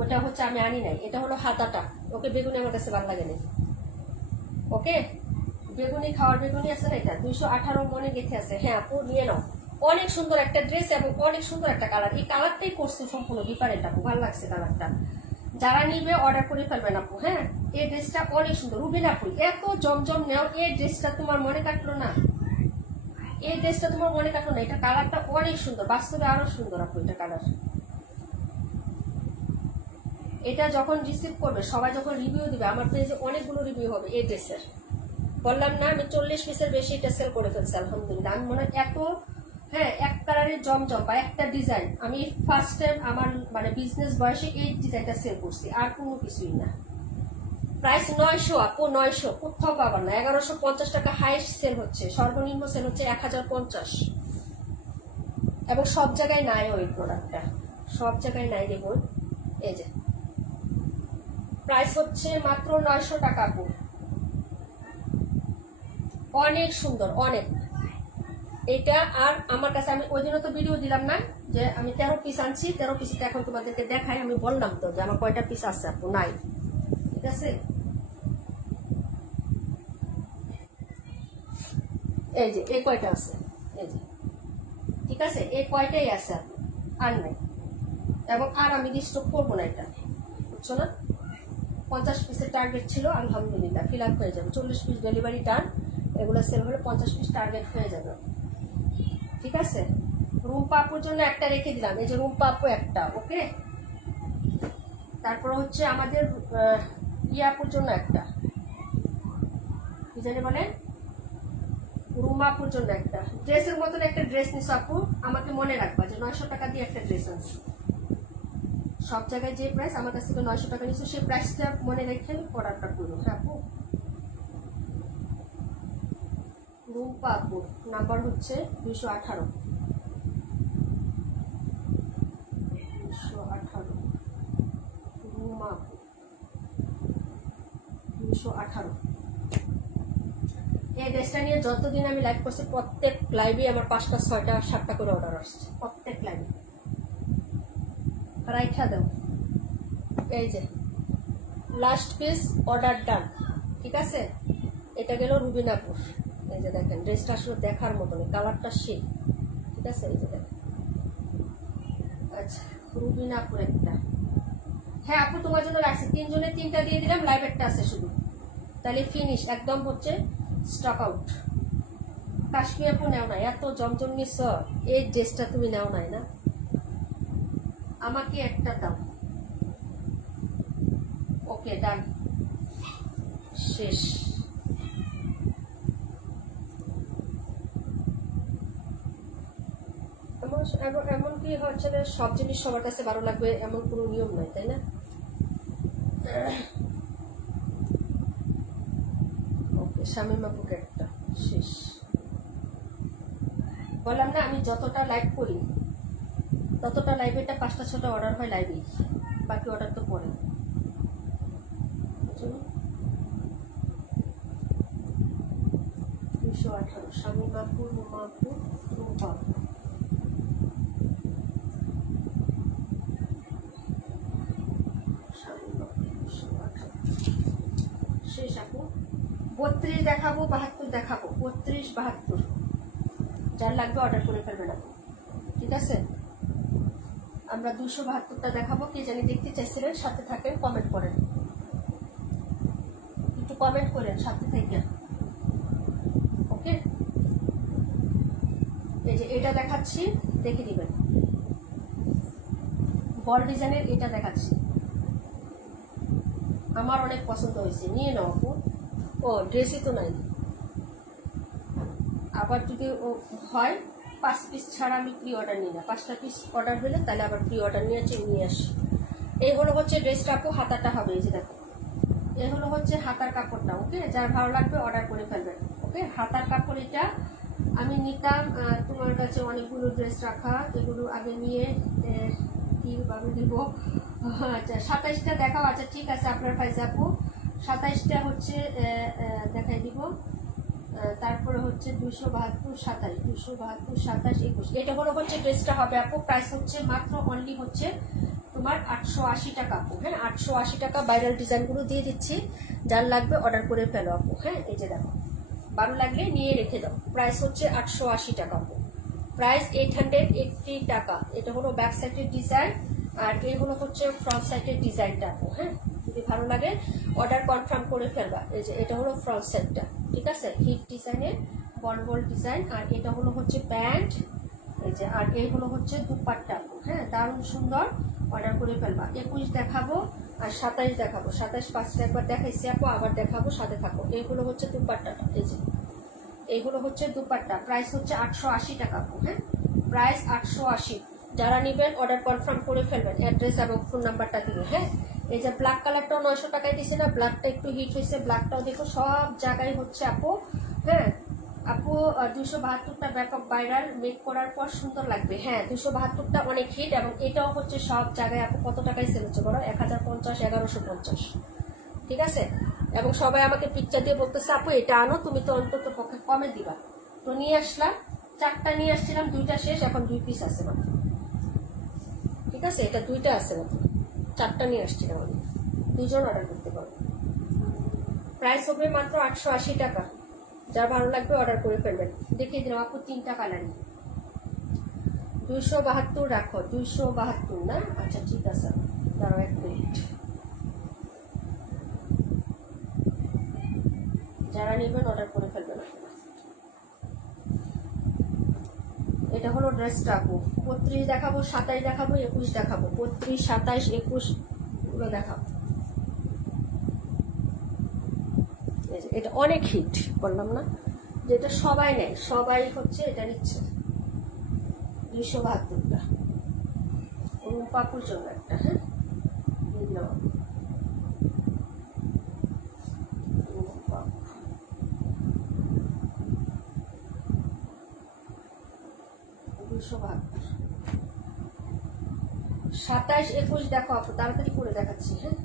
ওটা হচ্ছে আমি আনি নাই। এটা হলো হাতাটা। ওকে, বেগুনি আমার কাছে ভালো লাগে না। ওকে, বেগুনি খাওয়ার বেগুনি আছে না, এটা 218 মনে গেথে আছে। হ্যাঁ আপু নিয়ে নাও, অনেক সুন্দর একটা ড্রেস এবং অনেক সুন্দর একটা কালার। এই কালারটাই করছে সম্পূর্ণ ডিফারেন্ট আপু, ভালো লাগছে কালারটা। যারা নিবে অর্ডার করে ফেলবেন আপু। হ্যাঁ, এই ড্রেসটা অনেক সুন্দর। রুবিন আপু এত জমজম নেও, এই ড্রেসটা তোমার মনে কাটলো না, এই ড্রেসটা তোমার মনে কাটলো না। এটা কালারটা অনেক সুন্দর, বাস্তবে আরো সুন্দর আপু এটা কালার। এটা যখন রিসিভ করবে সবাই, যখন রিভিউ দিবে, আমার পেজে অনেকগুলো রিভিউ হবে এই ড্রেসের। বললাম না আমি 40 পিসের বেশি এটা সেল করে ফেলছি আলহামদুলিল্লাহ। আমি মনে হয় এত, হ্যাঁ এক কালারের জমজম বা একটা ডিজাইন আমি ফার্স্ট টাইম আমার মানে বিজনেস বয়সে এই ডিজাইনটা সেল করছি, আর কোনো কিছুই না। প্রাইস 900 আপু, 900 কোথাও পাবার না। 1150 টাকা হাইস্ট সেল হচ্ছে, সর্বনিম্ন সেল হচ্ছে 1050। এবং সব জায়গায় নাই ওই প্রোডাক্টটা, সব জায়গায় নাই দেখুন। এই যে প্রাইস হচ্ছে মাত্র 900 টাকা আপু, অনেক সুন্দর অনেক। এটা আর আমার কাছে, আমি ওই দিনও তো ভিডিও দিলাম না যে আমি 13 পিস আনছি, 13 পিস এখন তোমাদেরকে দেখাই। আমি বললাম তো যে আমার কয়টা পিস আছে আপু, নাই। ঠিক আছে, এই যে এই কয়টা আছে, এই যে ঠিক আছে, এই কয়টাই আছে আপু, আর নাই। এবং আর আমি স্টক করবো না, এটা বুঝছো না। 50 পিসের টার্গেট ছিল, আলহামদুলিল্লাহ ফিল আপ হয়ে যাবে। 40 পিস ডেলিভারি টার্ন, এগুলো সেল হলে 50 পিস টার্গেট হয়ে যাবে। ঠিক আছে, রুম্পা আপুর জন্য একটা রেখে দিলাম, এই যে রুম্পা আপু একটা, ওকে। তারপর হচ্ছে আমাদের ইয়া আপুর জন্য একটা, কি জানি বলে, রুমা আপুর জন্য একটা ড্রেসের মতন একটা ড্রেস নিস আপু। আমাকে মনে রাখবা যে 900 টাকা দিয়ে একটা ড্রেস আছে। সব জায়গায় যে প্রাইস, আমার কাছ থেকে 900 টাকা নিছো, সেই প্রাইসটা মনে রেখে অর্ডারটা করো। হ্যাঁ আপু, রুম্পা আপু নাম্বার হচ্ছে 218। 218 রুমা আপু 218। এই ড্রেসটা নিয়ে যতদিন আমি লাইভ করছি, প্রত্যেক লাইভে আমার 5টা 6টা 7টা করে অর্ডার আসছে, প্রত্যেক লাইভে। রাইখা দাও, এই যে লাস্ট পিস অর্ডার ডান। ঠিক আছে, এটা গেল রুবিনাপুর। এই যে দেখেন ড্রেসটা আসলে দেখার মতন, কালারটা সেই। ঠিক আছে, এই যে দেখেন। আচ্ছা, রুবিনাপুর একটা। হ্যাঁ আপু, তোমার জন্য রাখছি, 3 জনের 3টা দিয়ে দিলাম, লাইভ একটা আছে শুধু। তাহলে ফিনিশ একদম হচ্ছে স্টক আউট। কাশ্মীর আপু নেও না, এত জমজম নিস, এই ড্রেসটা তুমি নেও নাই না, আমাকে একটা দাও। ওকে ডান, শেষ। এমন কি হচ্ছে না, সব জিনিস সবার কাছে ভালো লাগবে এমন কোনো নিয়ম নাই, তাই না? ওকে, শামিম আপুকে একটা, শেষ। বললাম না, আমি যতটা লাইভ করি ততটা লাইভে এটা 5টা 6টা অর্ডার হয় লাইভেই, বাকি অর্ডার তো পরে। 218 শামিম আপু, রুমা আপু, রুম্পা আপু। শেষ আপু। 32 দেখাবো, 72 দেখাবো, 32 72, যার লাগবে অর্ডার করে ফেলবেন আপু। ঠিক আছে, আমরা 272টা দেখাবো। কে জানি দেখতে চাইছিলেন, সাথে থাকেন, কমেন্ট করেন, একটু কমেন্ট করেন সাথে থেকে। ওকে, এই যে এটা দেখাচ্ছি, দেখে দিবেন। বল ডিজাইনের এটা দেখাচ্ছি, আমার অনেক পছন্দ হয়েছে, নিয়ে নাও আপু। ও ড্রেসই তো নাই, আবার যদি হয় 5 পিস ছাড়া আমি প্রি অর্ডার নিই না। 5টা পিস অর্ডার হলে তাহলে আবার প্রি অর্ডার নিয়ে আসি। এই হলো হচ্ছে ড্রেসটা আপু, হাতাটা হবে এই যে দেখো, এই হলো হচ্ছে হাতার কাপড়টা। ওকে, যার ভালো লাগবে অর্ডার করে ফেলবেন। ওকে, হাতার কাপড় এটা আমি নিতাম। তোমার কাছে অনেকগুলো ড্রেস রাখা, এগুলো আগে নিয়ে কিভাবে দিব। আচ্ছা 27টা দেখাও। আচ্ছা ঠিক আছে, আপনার ফাইজা আপু 27টা হচ্ছে দেখাই দিব। তারপরে হচ্ছে 272 27, 272 27 21। এটা হলো হচ্ছে ড্রেসটা হবে আপু। প্রাইস হচ্ছে মাত্র অনলি হচ্ছে তোমার 880 টাকা আপু। হ্যাঁ, 880 টাকা। ভাইরাল ডিজাইনগুলো দিয়ে দিচ্ছি, যার লাগবে অর্ডার করে ফেলো আপু। হ্যাঁ, এই যে দেখো, ভালো লাগলে নিয়ে রেখে দাও। প্রাইস হচ্ছে 880 টাকা আপু, প্রাইস 880 টাকা। এটা হলো ব্যাক সাইডের ডিজাইন, আর এই হলো হচ্ছে ফ্রন্ট সাইডের ডিজাইনটা আপু। হ্যাঁ, যদি ভালো লাগে অর্ডার কনফার্ম করে ফেলবা। এই যে এটা হলো ফ্রন্ট সাইডটা, ঠিক আছে, হিপ ডিজাইনের বল বল ডিজাইন। আর এটা হলো হচ্ছে প্যান্ট, এই যে, আর এই হলো হচ্ছে দুপাট্টা। হ্যাঁ, দারুণ সুন্দর, অর্ডার করে ফেলবা। 21 দেখাবো আর 27 দেখাবো। 27 5টা একবার দেখাইছি আপু, আবার দেখাবো, সাথে থাকো। এইগুলো হচ্ছে দুপাট্টাটা, এই যে এইগুলো হচ্ছে দুপাট্টা। প্রাইস হচ্ছে 880 টাকা আপু। হ্যাঁ, প্রাইস 880। যারা নেবেন অর্ডার কনফার্ম করে ফেলবেন, অ্যাড্রেস এবং ফোন নাম্বারটা দিবেন। হ্যাঁ, এই যে ব্ল্যাক কালারটাও 900 টাকায় দিছে না, ব্ল্যাকটা একটু হিট হয়েছে, ব্ল্যাকটাও দেখো সব জায়গায় হচ্ছে আপু। হ্যাঁ আপু 272টা ব্যাপক ভাইরাল, মেক করার পর সুন্দর লাগবে। হ্যাঁ 272টা অনেক হিট, এবং এটাও হচ্ছে সব জায়গায় আপু কত টাকায় সেল হচ্ছে বলো? 1050, 1150, ঠিক আছে। এবং সবাই আমাকে পিকচার দিয়ে বলতেছে আপু এটা আনো, তুমি তো অন্তত পক্ষে কমে দিবা। তো নিয়ে আসলাম, 4টা নিয়ে আসছিলাম, 2টা শেষ, এখন 2 পিস আছে মাত্র, ঠিক আছে। এটা 2টা আছে মাত্র, 4টা নিয়ে আসছিলাম আমি, 2জন অর্ডার করতে পারবো। প্রাইস হবে মাত্র 880 টাকা। যা ভালো লাগবে অর্ডার করে ফেলবেন। দেখিয়ে দিলাম আপু 3টা কালারই। 272 রাখো, 272 না? আচ্ছা ঠিক আছে, দাঁড়াও 1 মিনিট। যারা নেবেন অর্ডার করে ফেলবেন। এটা হলো ড্রেসটা আপু। 32 দেখাবো, 27 দেখাবো, 21 দেখাবো। 32, 27, 21 গুলো দেখাবো। এটা অনেক হিট, বললাম না যেটা সবাই নেয়, সবাই হচ্ছে এটা নিচ্ছে। 272টা পাপুর জন্য একটা। হ্যাঁ বুঝলাম। 272, 27, 21 দেখো আপু, তাড়াতাড়ি করে দেখাচ্ছি। হ্যাঁ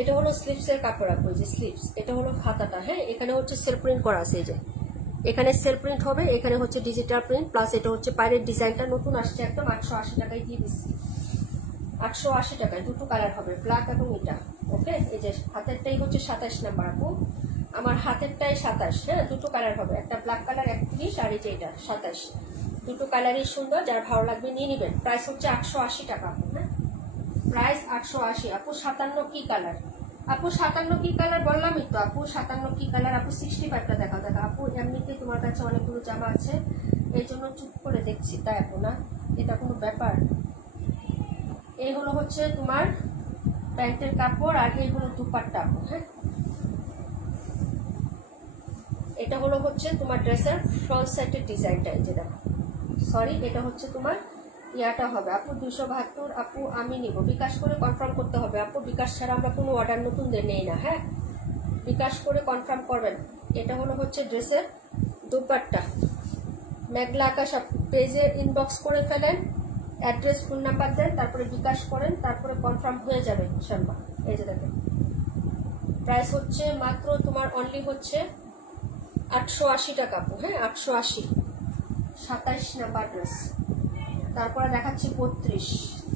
এটা হলো স্লিপসের কাপড় আপু, যে স্লিপস, এটা হলো হাতাটা। হ্যাঁ এখানে হচ্ছে সেলফ প্রিন্ট করা আছে, এই যে এখানে সেলফ প্রিন্ট হবে, এখানে হচ্ছে ডিজিটাল প্রিন্ট, প্লাস এটা হচ্ছে পায়ের ডিজাইনটা নতুন আসছে একদম। 880 টাকায় দিয়ে দিচ্ছি, 880 টাকায়। 2টো কালার হবে, ব্ল্যাক এবং এটা। ওকে এই যে হাতেরটাই হচ্ছে 27 নাম্বার আপু, আমার হাতেরটাই 27। হ্যাঁ 2টো কালার হবে, একটা ব্ল্যাক কালার 31, আর এই যে এটা 27। 2টো কালারই সুন্দর, যার ভালো লাগবে নিয়ে নেবেন। প্রাইস হচ্ছে 880 টাকা আপু। হ্যাঁ প্রাইস 880 আপু। 57 কি কালার আপু? 57 কি কালার বললামই তো আপু, 57 কি কালার আপু? 65টা দেখাও। দেখা আপু এমনিতে তোমার কাছে অনেকগুলো জামা আছে, এই জন্য চুপ করে দেখছি, তাই আপু না, এটা কোনো ব্যাপার। এই হলো হচ্ছে তোমার প্যান্টের কাপড়, আর এই হলো দুপাট্টা আপু। হ্যাঁ এটা হলো হচ্ছে তোমার ড্রেসের ফ্রন্ট সাইডের ডিজাইনটা, এই যে দেখো, সরি এটা হচ্ছে তোমার ইয়াটা হবে আপু। 272 আপু আমি নিব, বিকাশ করে কনফার্ম করতে হবে আপু, বিকাশ ছাড়া আমরা কোনো অর্ডার নতুনদের নেই না। হ্যাঁ বিকাশ করে কনফার্ম করবেন। এটা হলো হচ্ছে ড্রেসের দুপাট্টা। মেঘলা আকাশ পেজে ইনবক্স করে ফেলেন, অ্যাড্রেস ফোন নাম্বার দেন, তারপরে বিকাশ করেন, তারপরে কনফার্ম হয়ে যাবে ইনশাআল্লাহ। এই যে দেখেন প্রাইস হচ্ছে মাত্র তোমার অনলি হচ্ছে 880 টাকা আপু। হ্যাঁ 880, 27 নাম্বার ড্রেস। তারপরে দেখাচ্ছি 32,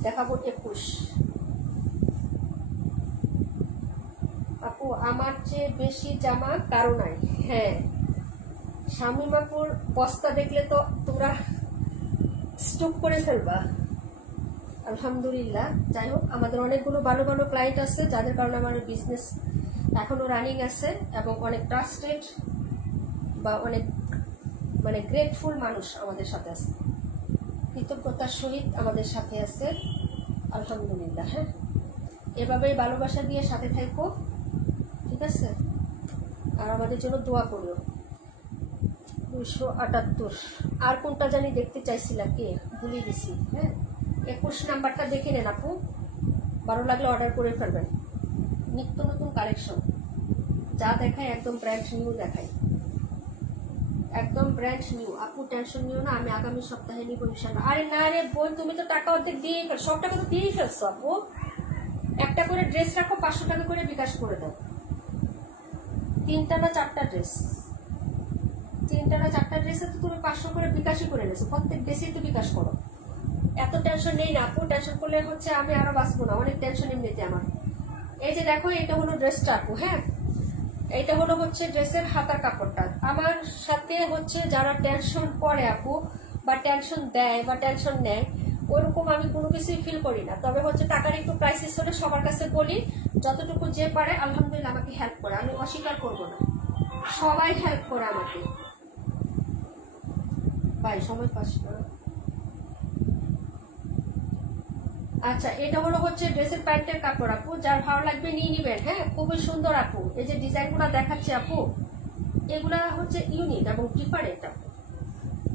দেখাবো 21 আপু। আমার চেয়ে বেশি জামা কারো নাই। হ্যাঁ শামিমাপুর বস্তা দেখলে তো তোমরা স্টক করে ফেলবা। আলহামদুলিল্লাহ, যাই হোক আমাদের অনেকগুলো ভালো ভালো ক্লায়েন্ট আছে, যাদের কারণে আমার বিজনেস এখনো রানিং আছে, এবং অনেক ট্রাস্টেড বা অনেক মানে গ্রেটফুল মানুষ আমাদের সাথে আছে, কৃতজ্ঞতার সহিত আমাদের সাথে আছে। আলহামদুলিল্লাহ। হ্যাঁ এভাবেই ভালোবাসা দিয়ে সাথে থাকো, ঠিক আছে, আর আমাদের জন্য দোয়া করিও। 278 আর কোনটা জানি দেখতে চাইছিলাম, কে ভুলে গেছি। হ্যাঁ 21 নাম্বারটা দেখে নেন আপু, ভালো লাগলে অর্ডার করে ফেলবেন। নিত্য নতুন কালেকশন যা দেখায় একদম ব্র্যান্ড নিউ দেখায়, একদম ব্র্যান্ড নিউ আপু। টেনশন নিও না, আমি আগামী সপ্তাহে নিব ইনশাআল্লাহ। আরে না রে বোন, তুমি তো টাকা অর্ধেক দিয়ে ফেল, সব টাকা তো দিয়েই ফেলছো আপু। একটা করে ড্রেস রাখো, 500 টাকা করে বিকাশ করে দাও। 3টা না 4টা ড্রেস, 3টা না 4টা ড্রেসে তো তুমি 500 করে বিকাশই করে নিয়েছো, প্রত্যেক ড্রেসেই তো বিকাশ করো। এত টেনশন নেই না আপু, টেনশন করলে হচ্ছে আমি আরো বাঁচবো না, অনেক টেনশন এমনিতে আমার। এই যে দেখো এটা হলো ড্রেসটা আপু। হ্যাঁ এইটা হলো হচ্ছে ড্রেসের হাতার কাপড়টা। আমার সাথে হচ্ছে যারা টেনশন করে আপু, বা টেনশন দেয় বা টেনশন নেয়, ওরকম আমি কোনো কিছুই ফিল করি না। তবে হচ্ছে টাকার একটু ক্রাইসিস হলে সবার কাছে বলি, যতটুকু যে পারে আলহামদুলিল্লাহ আমাকে হেল্প করে, আমি অস্বীকার করবো না, সবাই হেল্প করে আমাকে। ভাই সময় পাস না। আচ্ছা এটা হলো হচ্ছে ড্রেসের প্যান্টের কাপড় আপু, যার ভালো লাগবে নিয়ে নিবেন। হ্যাঁ খুবই সুন্দর আপু, এই যে ডিজাইনগুলো দেখাচ্ছে আপু, এগুলা হচ্ছে ইউনিক এবং ডিফারেন্ট আপু,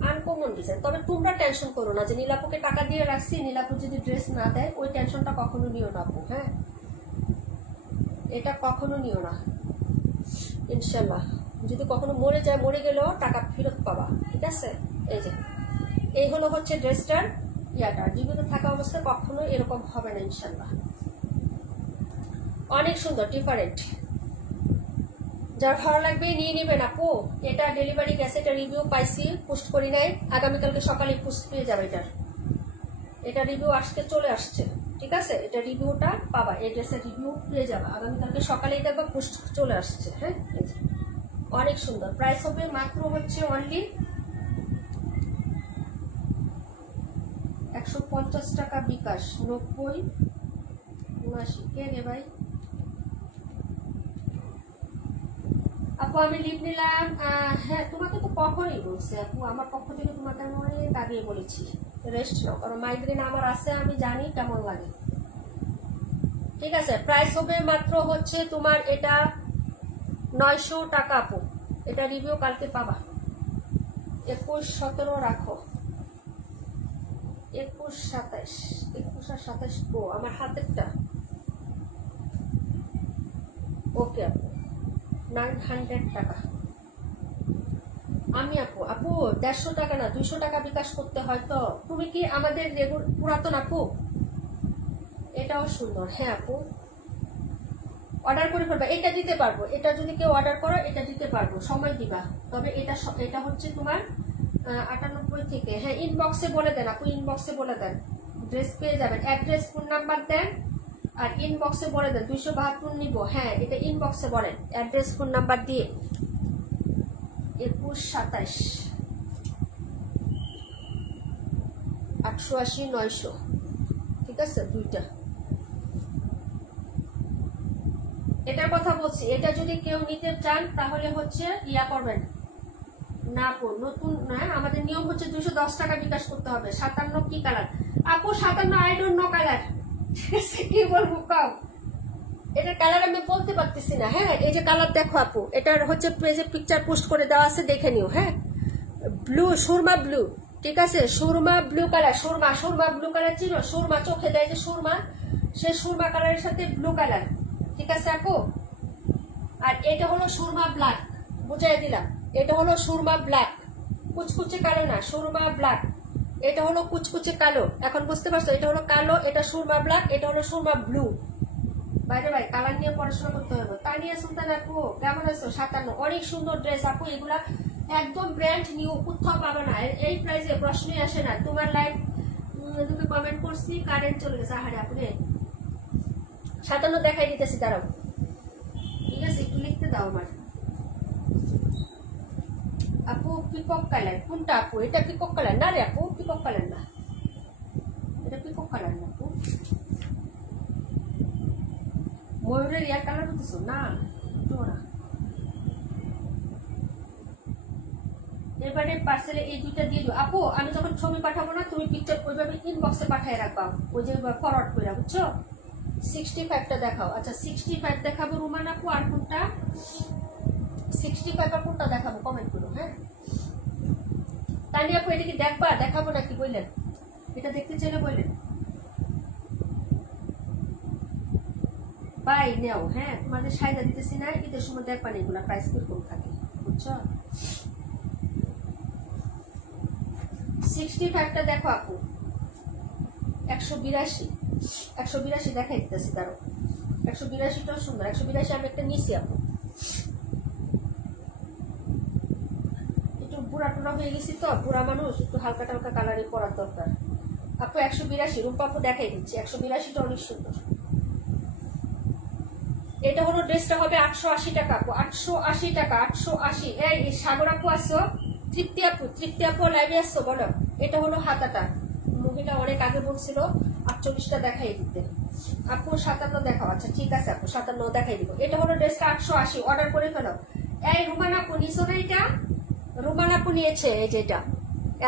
আনকমন আনকমন ডিজাইন। তবে তোমরা টেনশন করো না যে নীলাপুকে টাকা দিয়ে রাখছি, নীলাপু যদি ড্রেস না দেয়, ওই টেনশনটা কখনো নিও না আপু। হ্যাঁ, এটা কখনো নিও না, ইনশাল্লাহ। যদি কখনো মরে যায়, মরে গেলেও টাকা ফেরত পাবা, ঠিক আছে? এই হলো হচ্ছে ড্রেসটার ইয়াটা। জীবিত থাকা অবস্থায় কখনো এরকম হবে না ইনশাল্লাহ। অনেক সুন্দর, ডিফারেন্ট। যার ভালো লাগবে নিয়ে নেবেন আপু। এটা ডেলিভারি গেছে, এটা রিভিউ পাইছি, পোস্ট করি নাই। আগামীকালকে সকালে পোস্ট পেয়ে যাবে। এটা রিভিউ আসতে চলে আসছে, ঠিক আছে? এটা রিভিউটা পাবা, এই ড্রেসের রিভিউ পেয়ে যাবে আগামীকালকে সকালেই, দেখবা পোস্ট চলে আসছে। হ্যাঁ, অনেক সুন্দর। প্রাইস হবে মাত্র হচ্ছে অনলি 150 টাকা বিকাশ। 90 79 কে রে ভাই? আপু আমি লিভ নিলাম। হ্যাঁ, তোমাকে তো কখনই বলছি আপু, আমার পক্ষ থেকে তোমাকে আমি অনেক আগে বলেছি রেস্ট নাও, কারণ মাইগ্রেন আমার আছে, আমি জানি কেমন লাগে। ঠিক আছে, প্রাইস হবে মাত্র হচ্ছে তোমার এটা 900 টাকা আপু। এটা রিভিউ কালকে পাবা। 21 17 রাখো, 21 27, 21 আর 27 তো আমার হাতেরটা। ওকে আপু, 900 টাকা। আমি আপু 150 টাকা না 200 টাকা বিকাশ করতে হয়। তো তুমি কি আমাদের পুরাতন আপু? এটাও সুন্দর। হ্যাঁ আপু, অর্ডার করে ফেলবা, এটা দিতে পারবো। এটা যদি কেউ অর্ডার করো, এটা দিতে পারবো, সময় দিবা। তবে এটা হচ্ছে তোমার 98 থেকে। হ্যাঁ, ইনবক্সে বলে দেন আপু, ইনবক্সে বলে দেন, ড্রেস পেয়ে যাবেন। অ্যাড্রেস, ফোন নাম্বার দেন আর ইনবক্সে বলে দেন 272 নিব। হ্যাঁ, এটা ইনবক্সে বলেন, অ্যাড্রেস ফোন নাম্বার দিয়ে। 21 27, 880 900, ঠিক আছে? দুইটা। এটার কথা বলছি, এটা যদি কেউ নিতে চান তাহলে হচ্ছে ইয়া করবেন না আপু, নতুন না, আমাদের নিয়ম হচ্ছে 210 টাকা বিকাশ করতে হবে। 57 কি কালার আপু? 57 আই ডোন্ট নো কালার, কি বলবো কাউ, এটার কালার আমি বলতে পারতেছি না। হ্যাঁ, এই যে কালার দেখো আপু, এটার হচ্ছে পেজে পিকচার পোস্ট করে দেওয়া আছে, দেখে নিও। হ্যাঁ, ব্লু, সুরমা ব্লু, ঠিক আছে? Surma blue colour, Surma blue colour চিনো? সুরমা চোখে দেয় যে সুরমা, সে সুরমা কালারের সাথে ব্লু কালার, ঠিক আছে আপু? আর এটা হলো সুরমা ব্ল্যাক, বুঝাই দিলাম। এটা হলো সুরমা ব্ল্যাক, কুচকুচে কালো না, সুরমা ব্ল্যাক। এটা হলো কুচকুচে কালো, এখন বুঝতে পারছো? এটা হলো কালো, এটা সুরমা ব্ল্যাক, এটা হলো সুরমা ব্লু। বাইরে ভাই, কালার নিয়ে পড়াশোনা করতে হবে। তানিয়া সুলতান আপু কেমন আছো? 57, অনেক সুন্দর ড্রেস আপু, এগুলা একদম ব্র্যান্ড নিউ, কোথাও পাবে না। এই প্রাইসে প্রশ্নই আসে না। তোমার লাইভ তুমি কমেন্ট করছি, কারেন্ট চলে গেছে। আহারে আপু রে, 57 দেখাই দিতেছি, দাঁড়াও, ঠিক আছে? একটু লিখতে দাও আমার। আপু পিকক কালার কোনটা আপু? এটা পিকক কালার না রে আপু, পিকক কালার না, এটা পিকক কালার না আপু। ময়ূরের ইয়ার কালার বলতেছো না? না, এবারে পার্সেলে এই দুইটা দিয়ে দিও আপু। আমি যখন ছবি পাঠাবো না, তুমি পিকচার ওইভাবে ইনবক্সে পাঠিয়ে রাখবা, ওই যে ফরওয়ার্ড করে, বুঝছো? 65টা দেখাও। আচ্ছা 65 দেখাবো রুমান আপু, আর কোনটা 65 আর কোনটা দেখাবো কমেন্ট করো। হ্যাঁ, তানি আপু এটা কি দেখবা, দেখাবো নাকি বললেন? এটা দেখতে চাইলে বললেন বাই নেও। হ্যাঁ, তোমাদের সাইডা দিতেছি না, ঈদের সময় দেখবা না এগুলা প্রাইস কিরকম থাকে, বুঝছো? 65টা দেখো আপু, 182 দেখাই দিতেছি, দাঁড়ো। 182টাও সুন্দর, 182 আমি একটা নিছি আপু। একটু বুড়া টুড়া হয়ে গেছি তো, বুড়া মানুষ, একটু হালকা টালকা কালারে পরার দরকার আপু। 182 রূপা আপু দেখাই দিচ্ছি, 182টা অনেক সুন্দর। এটা হলো ড্রেসটা হবে 880 টাকা আপু, 880 টাকা, 880। এই সাগর আপু আসো, তৃপ্তি আপু লাইভে আসছো, বলো। এটা হলো হাতাটা, মুভিটা অনেক আগে বলছিল 48টা দেখাই দিতে আপু। 57 দেখাও। আচ্ছা ঠিক আছে আপু, 57 দেখাই দিব। এটা হলো ড্রেসটা 880, অর্ডার করে ফেলো। এই রুমান আপু নিছো না? এটা রুমান আপু নিয়েছে, এই যেটা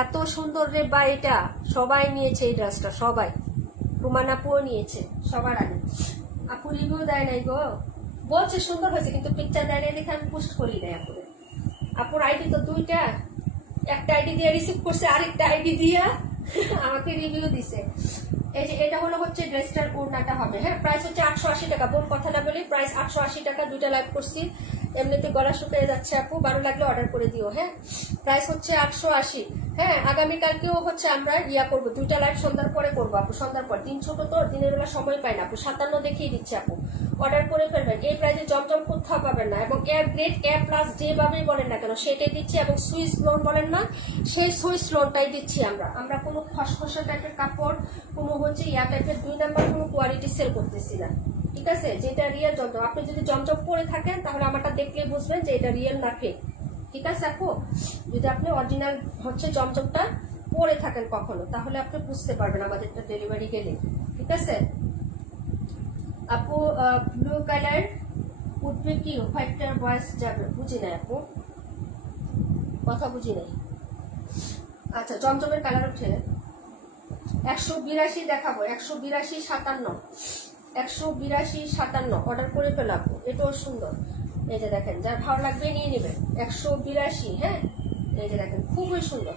এত সুন্দর রে বা, এটা সবাই নিয়েছে এই ড্রেসটা, সবাই। রুমান আপুও নিয়েছে সবার আগে। আপু রিভিউ দেয় নাই গো, বলছে সুন্দর হয়েছে, কিন্তু পিকচার দেয় নাই দেখে আমি পোস্ট করি নাই আপুরে। আপুর আইডি তো 2টা, একটা আইডি দিয়ে রিসিভ করছে, আরেকটা আইডি দিয়া আমাকে রিভিউ দিছে। এই যে এটা হলো হচ্ছে ড্রেসটার ওড়নাটা হবে, হ্যাঁ। প্রাইস হচ্ছে 880 টাকা, বোন কথা না বলি, প্রাইস 880 টাকা। 2টা লাইভ করছি, এমনিতে গলা শুকিয়ে যাচ্ছে আপু, ভালো লাগলে অর্ডার করে দিও, হ্যাঁ। প্রাইস হচ্ছে 880, হ্যাঁ। আগামীকালকেও হচ্ছে আমরা করবো, 2টা লাইভ সন্ধ্যার পরে করবো আপু, সন্ধ্যার পর। দিন ছোট তো, দিনের বেলা সময় পাই না আপু। 57 দেখিয়ে দিচ্ছে আপু, অর্ডার করে ফেলবেন। এই প্রাইসে জমজম কোথাও পাবেন না, এবং এয়ার গ্রেড এয়ার প্লাস যেভাবেই বলেন না কেন সেটাই দিচ্ছি, এবং সুইস লোন বলেন না, সেই সুইস লোনটাই দিচ্ছি আমরা কোনো খসখসা টাইপের কাপড়, কোনো হচ্ছে ইয়া টাইপের 2 নাম্বার কোনো কোয়ালিটি সেল করতেছি না, ঠিক আছে। যেটা রিয়েল জমজম, আপনি যদি জমজম পরে থাকেন তাহলে আমারটা দেখলে বুঝবেন যে এটা রিয়েল না ফেক, ঠিক আছে আপু। যদি আপনি অরিজিনাল হচ্ছে জমজমটা পরে থাকেন কখনো, তাহলে আপনি বুঝতে পারবেন আমাদেরটা ডেলিভারি গেলে, ঠিক আছে আপু। ব্লু কালার উঠবে কি, হোয়াইটটার বয়স যাবে, বুঝি নাই আপু, কথা বুঝি নাই। আচ্ছা, জমজমের কালার উঠে 182 দেখাবো, 182 57, 182 57 অর্ডার করে ফেলাবো। এটাও সুন্দর, এই যে দেখেন, যার ভালো লাগবে নিয়ে নেবেন। 182, হ্যাঁ। এই যে দেখেন, খুবই সুন্দর,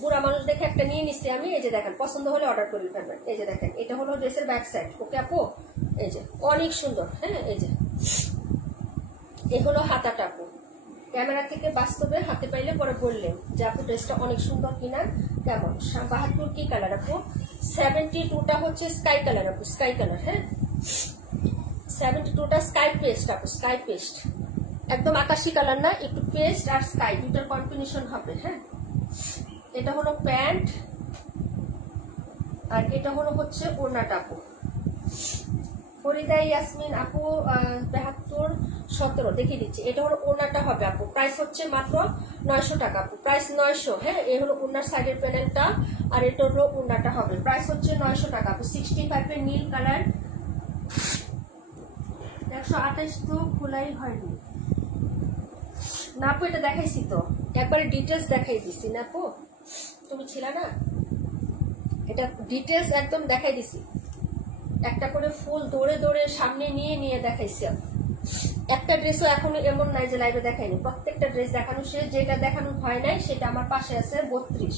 বুড়া মানুষ দেখে একটা নিয়ে নিচ্ছি আমি। এই যে দেখেন, পছন্দ হলে অর্ডার করে ফেলবেন। এই যে দেখেন, এটা হলো ড্রেসের ব্যাক সাইড, ওকে আপু। এই যে অনেক সুন্দর, হ্যাঁ। এই যে এই হলো হাতাটা আপু, ক্যামেরা থেকে বাস্তবে হাতে পাইলে পরে বললেন যে আপু ড্রেসটা অনেক সুন্দর কিনা, কেমন। 72 কি কালার আপু, 72টা হচ্ছে স্কাই কালার আপু, স্কাই কালার, হ্যাঁ। 72টা স্কাই পেস্ট আপু, স্কাই পেস্ট, একদম আকাশি কালার না, একটু পেস্ট আর স্কাই দুটার কম্বিনেশন হবে, হ্যাঁ। এটা হলো প্যান্ট, আর এটা হলো হচ্ছে ওড়নাটা আপু। ফরিদা ইয়াসমিন আপু 72 17 দেখিয়ে দিচ্ছি। এটা হলো ওড়নাটা হবে আপু, প্রাইস হচ্ছে মাত্র 900 টাকা আপু, প্রাইস 900, হ্যাঁ। এই হলো ওড়নার সাইডের প্যানেলটা, আর এটা হলো ওড়নাটা হবে, প্রাইস হচ্ছে 900 টাকা আপু। 65 এর নীল কালার, 128 তো খোলাই হয়নি না আপু, এটা দেখাইছি তো একবারে, ডিটেলস দেখাই দিছি না আপু, তুমি ছিল না, এটা ডিটেলস একদম দেখাই দিছি, একটা করে ফুল দৌড়ে দৌড়ে সামনে নিয়ে নিয়ে দেখাইছি। একটা ড্রেসও এখন এমন নাই যে লাইভে দেখাইনি, প্রত্যেকটা ড্রেস দেখানো শেষ, যেটা দেখানো হয় নাই সেটা আমার পাশে আছে 32,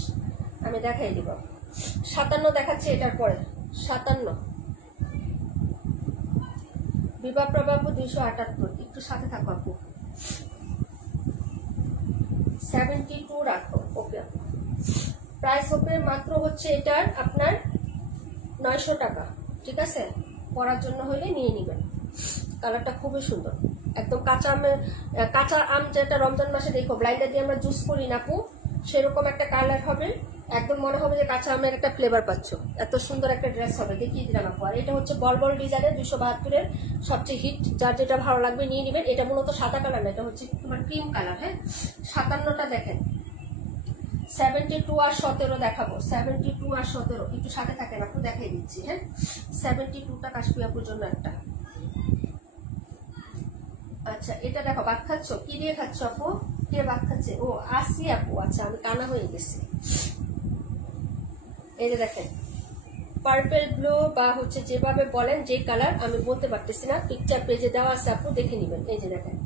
আমি দেখাই দিব। 57 দেখাচ্ছি এটার পরে, 57 বিভা প্রবাবু 278, একটু সাথে থাকো আপু। 72 রাখো, ওকে। প্রাইস হবে মাত্র হচ্ছে এটার আপনার 900 টাকা, ঠিক আছে। পরার জন্য হইলে নিয়ে নিবেন, কালারটা খুবই সুন্দর, একদম কাঁচা আম যেটা রমজান মাসে দেখো ব্লাইন্ডার দিয়ে আমরা জুস করি না আপু, সেরকম একটা কালার হবে, একদম মনে হবে যে কাঁচা আমের একটা ফ্লেভার পাচ্ছ, এত সুন্দর একটা ড্রেস হবে, দেখিয়ে দিলাম আপু। আর এটা হচ্ছে বল বল ডিজাইনের 272-এর সবচেয়ে হিট, যার যেটা ভালো লাগবে নিয়ে নেবেন। এটা মূলত সাদা কালার না, এটা হচ্ছে তোমার ক্রিম কালার, হ্যাঁ। 57টা দেখেন, 72 আর 17 দেখাবো, 72 আর 17 একটু সাথে থাকেন আপু, দেখাই দিচ্ছি, হ্যাঁ। 72টা কাশ্মী আপুর জন্য একটা। আচ্ছা, এটা দেখো, ভাত খাচ্ছ, কি দিয়ে খাচ্ছ আপু, কে ভাত খাচ্ছে, ও আসি আপু, আচ্ছা আমি কানা হয়ে গেছি। এই যে দেখেন, পার্পেল ব্লু বা হচ্ছে যেভাবে বলেন, যে কালার আমি বলতে পারতেছি না, পিকচার পেজে দেওয়া আছে আপু, দেখে নিবেন। এই যে দেখেন,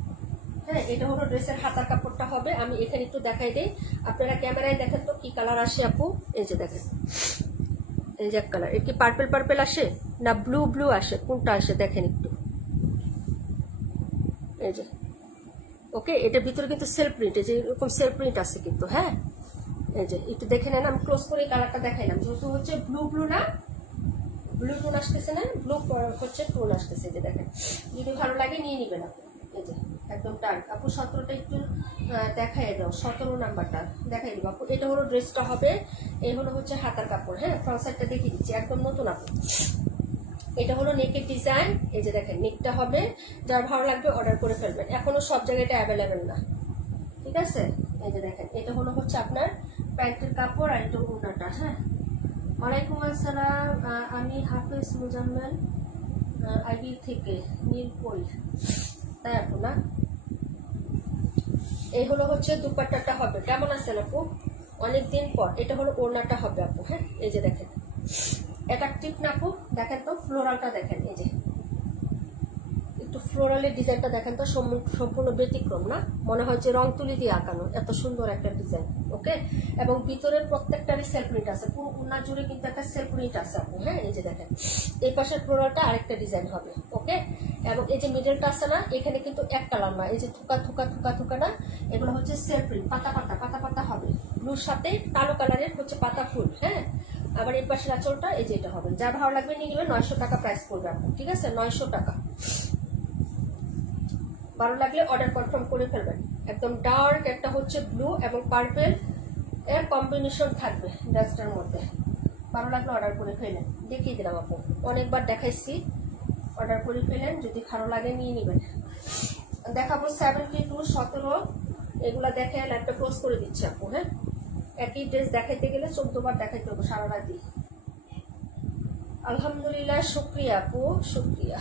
হ্যাঁ। এটা হলো ড্রেসের হাতার কাপড়টা হবে, আমি এখানে একটু দেখাই দিই, আপনারা ক্যামেরায় দেখেন তো কি কালার আসে আপু। এই যে দেখেন, এই যে কালার, এর কি পার্পেল পার্পেল আসে না ব্লু ব্লু আসে, কোনটা আসে দেখেন একটু। এই যে ওকে, এটার ভিতরে কিন্তু সেলফ প্রিন্ট, এই যে এরকম সেলফ প্রিন্ট আছে কিন্তু, হ্যাঁ। এই যে একটু দেখে নেন, আমি ক্লোজ করে কালারটা দেখাইলাম, যেহেতু হচ্ছে ব্লু ব্লু না, ব্লু টোন আসতেছে না, ব্লু হচ্ছে টোন আসতেছে। এই যে দেখেন, যদি ভালো লাগে নিয়ে নিবেন আপু। এই যে একদম ডার্ক আপু, 17টা একটু দেখাই দাও, 17 নাম্বারটা দেখাই দিব আপু। এটা হলো ড্রেসটা হবে, এই হলো হচ্ছে হাতার কাপড়, হ্যাঁ। ফ্রন্ট সাইডটা দেখিয়ে দিচ্ছি, একদম নতুন আপু। এটা হলো নেকের ডিজাইন, এই যে দেখেন নেকটা হবে, যার ভালো লাগবে অর্ডার করে ফেলবেন, এখনো সব জায়গায় অ্যাভেলেবেল না, ঠিক আছে। এই যে দেখেন, এটা হলো হচ্ছে আপনার প্যান্টের কাপড়, আর এটা ওড়নাটা, হ্যাঁ। ওয়ালাইকুম আসসালাম, আমি হাফেজ মুজাম্মেল আইডি থেকে নীলপল, তাই আপু না। এই হলো হচ্ছে দুপাট্টাটা হবে, কেমন আছেন আপু, অনেকদিন পর। এটা হলো ওড়নাটা হবে আপু, হ্যাঁ। এই যে দেখেন, অ্যাট্রাকটিভ না আপু, দেখেন তো ফ্লোরালটা দেখেন, এই যে একটু ফ্লোরালের ডিজাইনটা দেখেন তো, সম্পূর্ণ ব্যতিক্রম না? মনে হয় যে রং তুলি দিয়ে আঁকানো, এত সুন্দর একটা ডিজাইন। ওকে, এবং ভিতরে প্রত্যেকটারই সেলফ প্রিন্ট আছে, পুরো উন্না জুড়ে কিন্তু একটা সেলফ প্রিন্ট আছে আপু। হ্যাঁ, এই যে দেখেন, এই পাশের ফ্লোরালটা আরেকটা ডিজাইন হবে। ওকে, এবং এই যে মিডলটা আছে না, এখানে কিন্তু এক কালার না, এই যে থুকা থুকা থুকা থুকা না, এগুলো হচ্ছে সেলফ প্রিন্ট, পাতা পাতা পাতা পাতা হবে। ব্লুর সাথে কালো কালারের হচ্ছে পাতা ফুল। হ্যাঁ, আবার এই পাশের আঁচলটা এই যে এটা হবে। যা ভালো লাগবে নিয়ে নেবেন, 900 টাকা প্রাইস পড়বে আপু। ঠিক আছে, 900 টাকা। ভালো লাগলে অর্ডার কনফার্ম করে ফেলবেন। একদম ডার্ক একটা হচ্ছে ব্লু এবং পার্পেল এর কম্বিনেশন থাকবে ড্রেসটার মধ্যে। ভালো লাগলে অর্ডার করে ফেলেন, দেখিয়ে দিলাম আপু, অনেকবার দেখাইছি। অর্ডার করে ফেলেন, যদি ভালো লাগে নিয়ে নেবেন। দেখাবো 72, 17, এগুলা দেখে ল্যাপটপ ক্লোজ করে দিচ্ছে আপু। হ্যাঁ, একই ড্রেস দেখাইতে গেলে 14 বার দেখাইতে হবে সারা রাতি। আলহামদুলিল্লাহ, শুক্রিয়া আপু, শুক্রিয়া।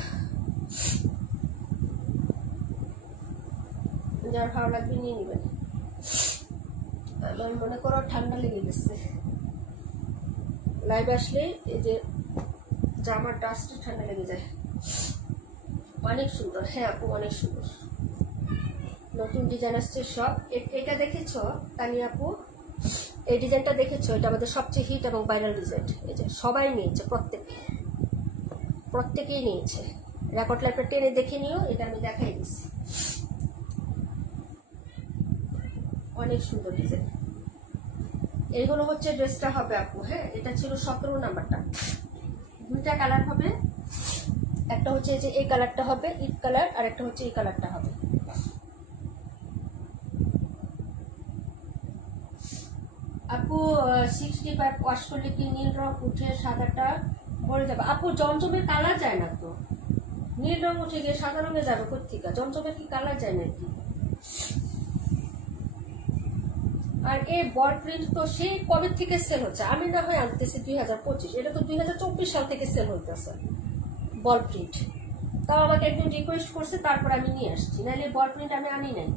যার ভালো লাগবে নিয়ে নেবেন। আমার মনে করো ঠান্ডা লেগে গেছে, লাইভ আসলে এই যে জামার ডাস্টে ঠান্ডা লেগে যায়। অনেক সুন্দর। হ্যাঁ আপু, অনেক সুন্দর, নতুন ডিজাইন আসছে সব। এটা দেখেছো তানিয়া আপু? এই ডিজাইনটা দেখেছো? এটা আমাদের সবচেয়ে হিট এবং ভাইরাল ডিজাইন। এই যে সবাই নিয়েছে, প্রত্যেকেই নিয়েছে। রেকর্ড লাইভটা টেনে দেখে নিও, এটা আমি দেখাই দিচ্ছি। অনেক সুন্দর ডিজাইন। এইগুলো হচ্ছে ড্রেসটা হবে আপু। হ্যাঁ, এটা ছিল 17 নাম্বারটা। দুইটা কালার হবে, একটা হচ্ছে যে এই কালারটা হবে ইট কালার, আর একটা হচ্ছে এই কালারটা হবে। আপু 65 ওয়াশ করলে কি নীল রং উঠে সাদাটা ভরে যাবে? আপু জমজমের কালার যায় না তো, নীল রং উঠে গিয়ে সাদা রঙে যাবে কোথেকে? জমজমের কি কালার যায় নাকি? আর এই বল প্রিন্ট তো সেই কবে থেকে সেল হচ্ছে? আমি না হয় আনতেছি 2025, এটা তো 2024 সাল থেকে সেল হইতেছে বল প্রিন্ট। তাও আমাকে একজন রিকোয়েস্ট করছে, তারপর আমি নিয়ে আসছি, নাহলে বল প্রিন্ট আমি আনি নাই।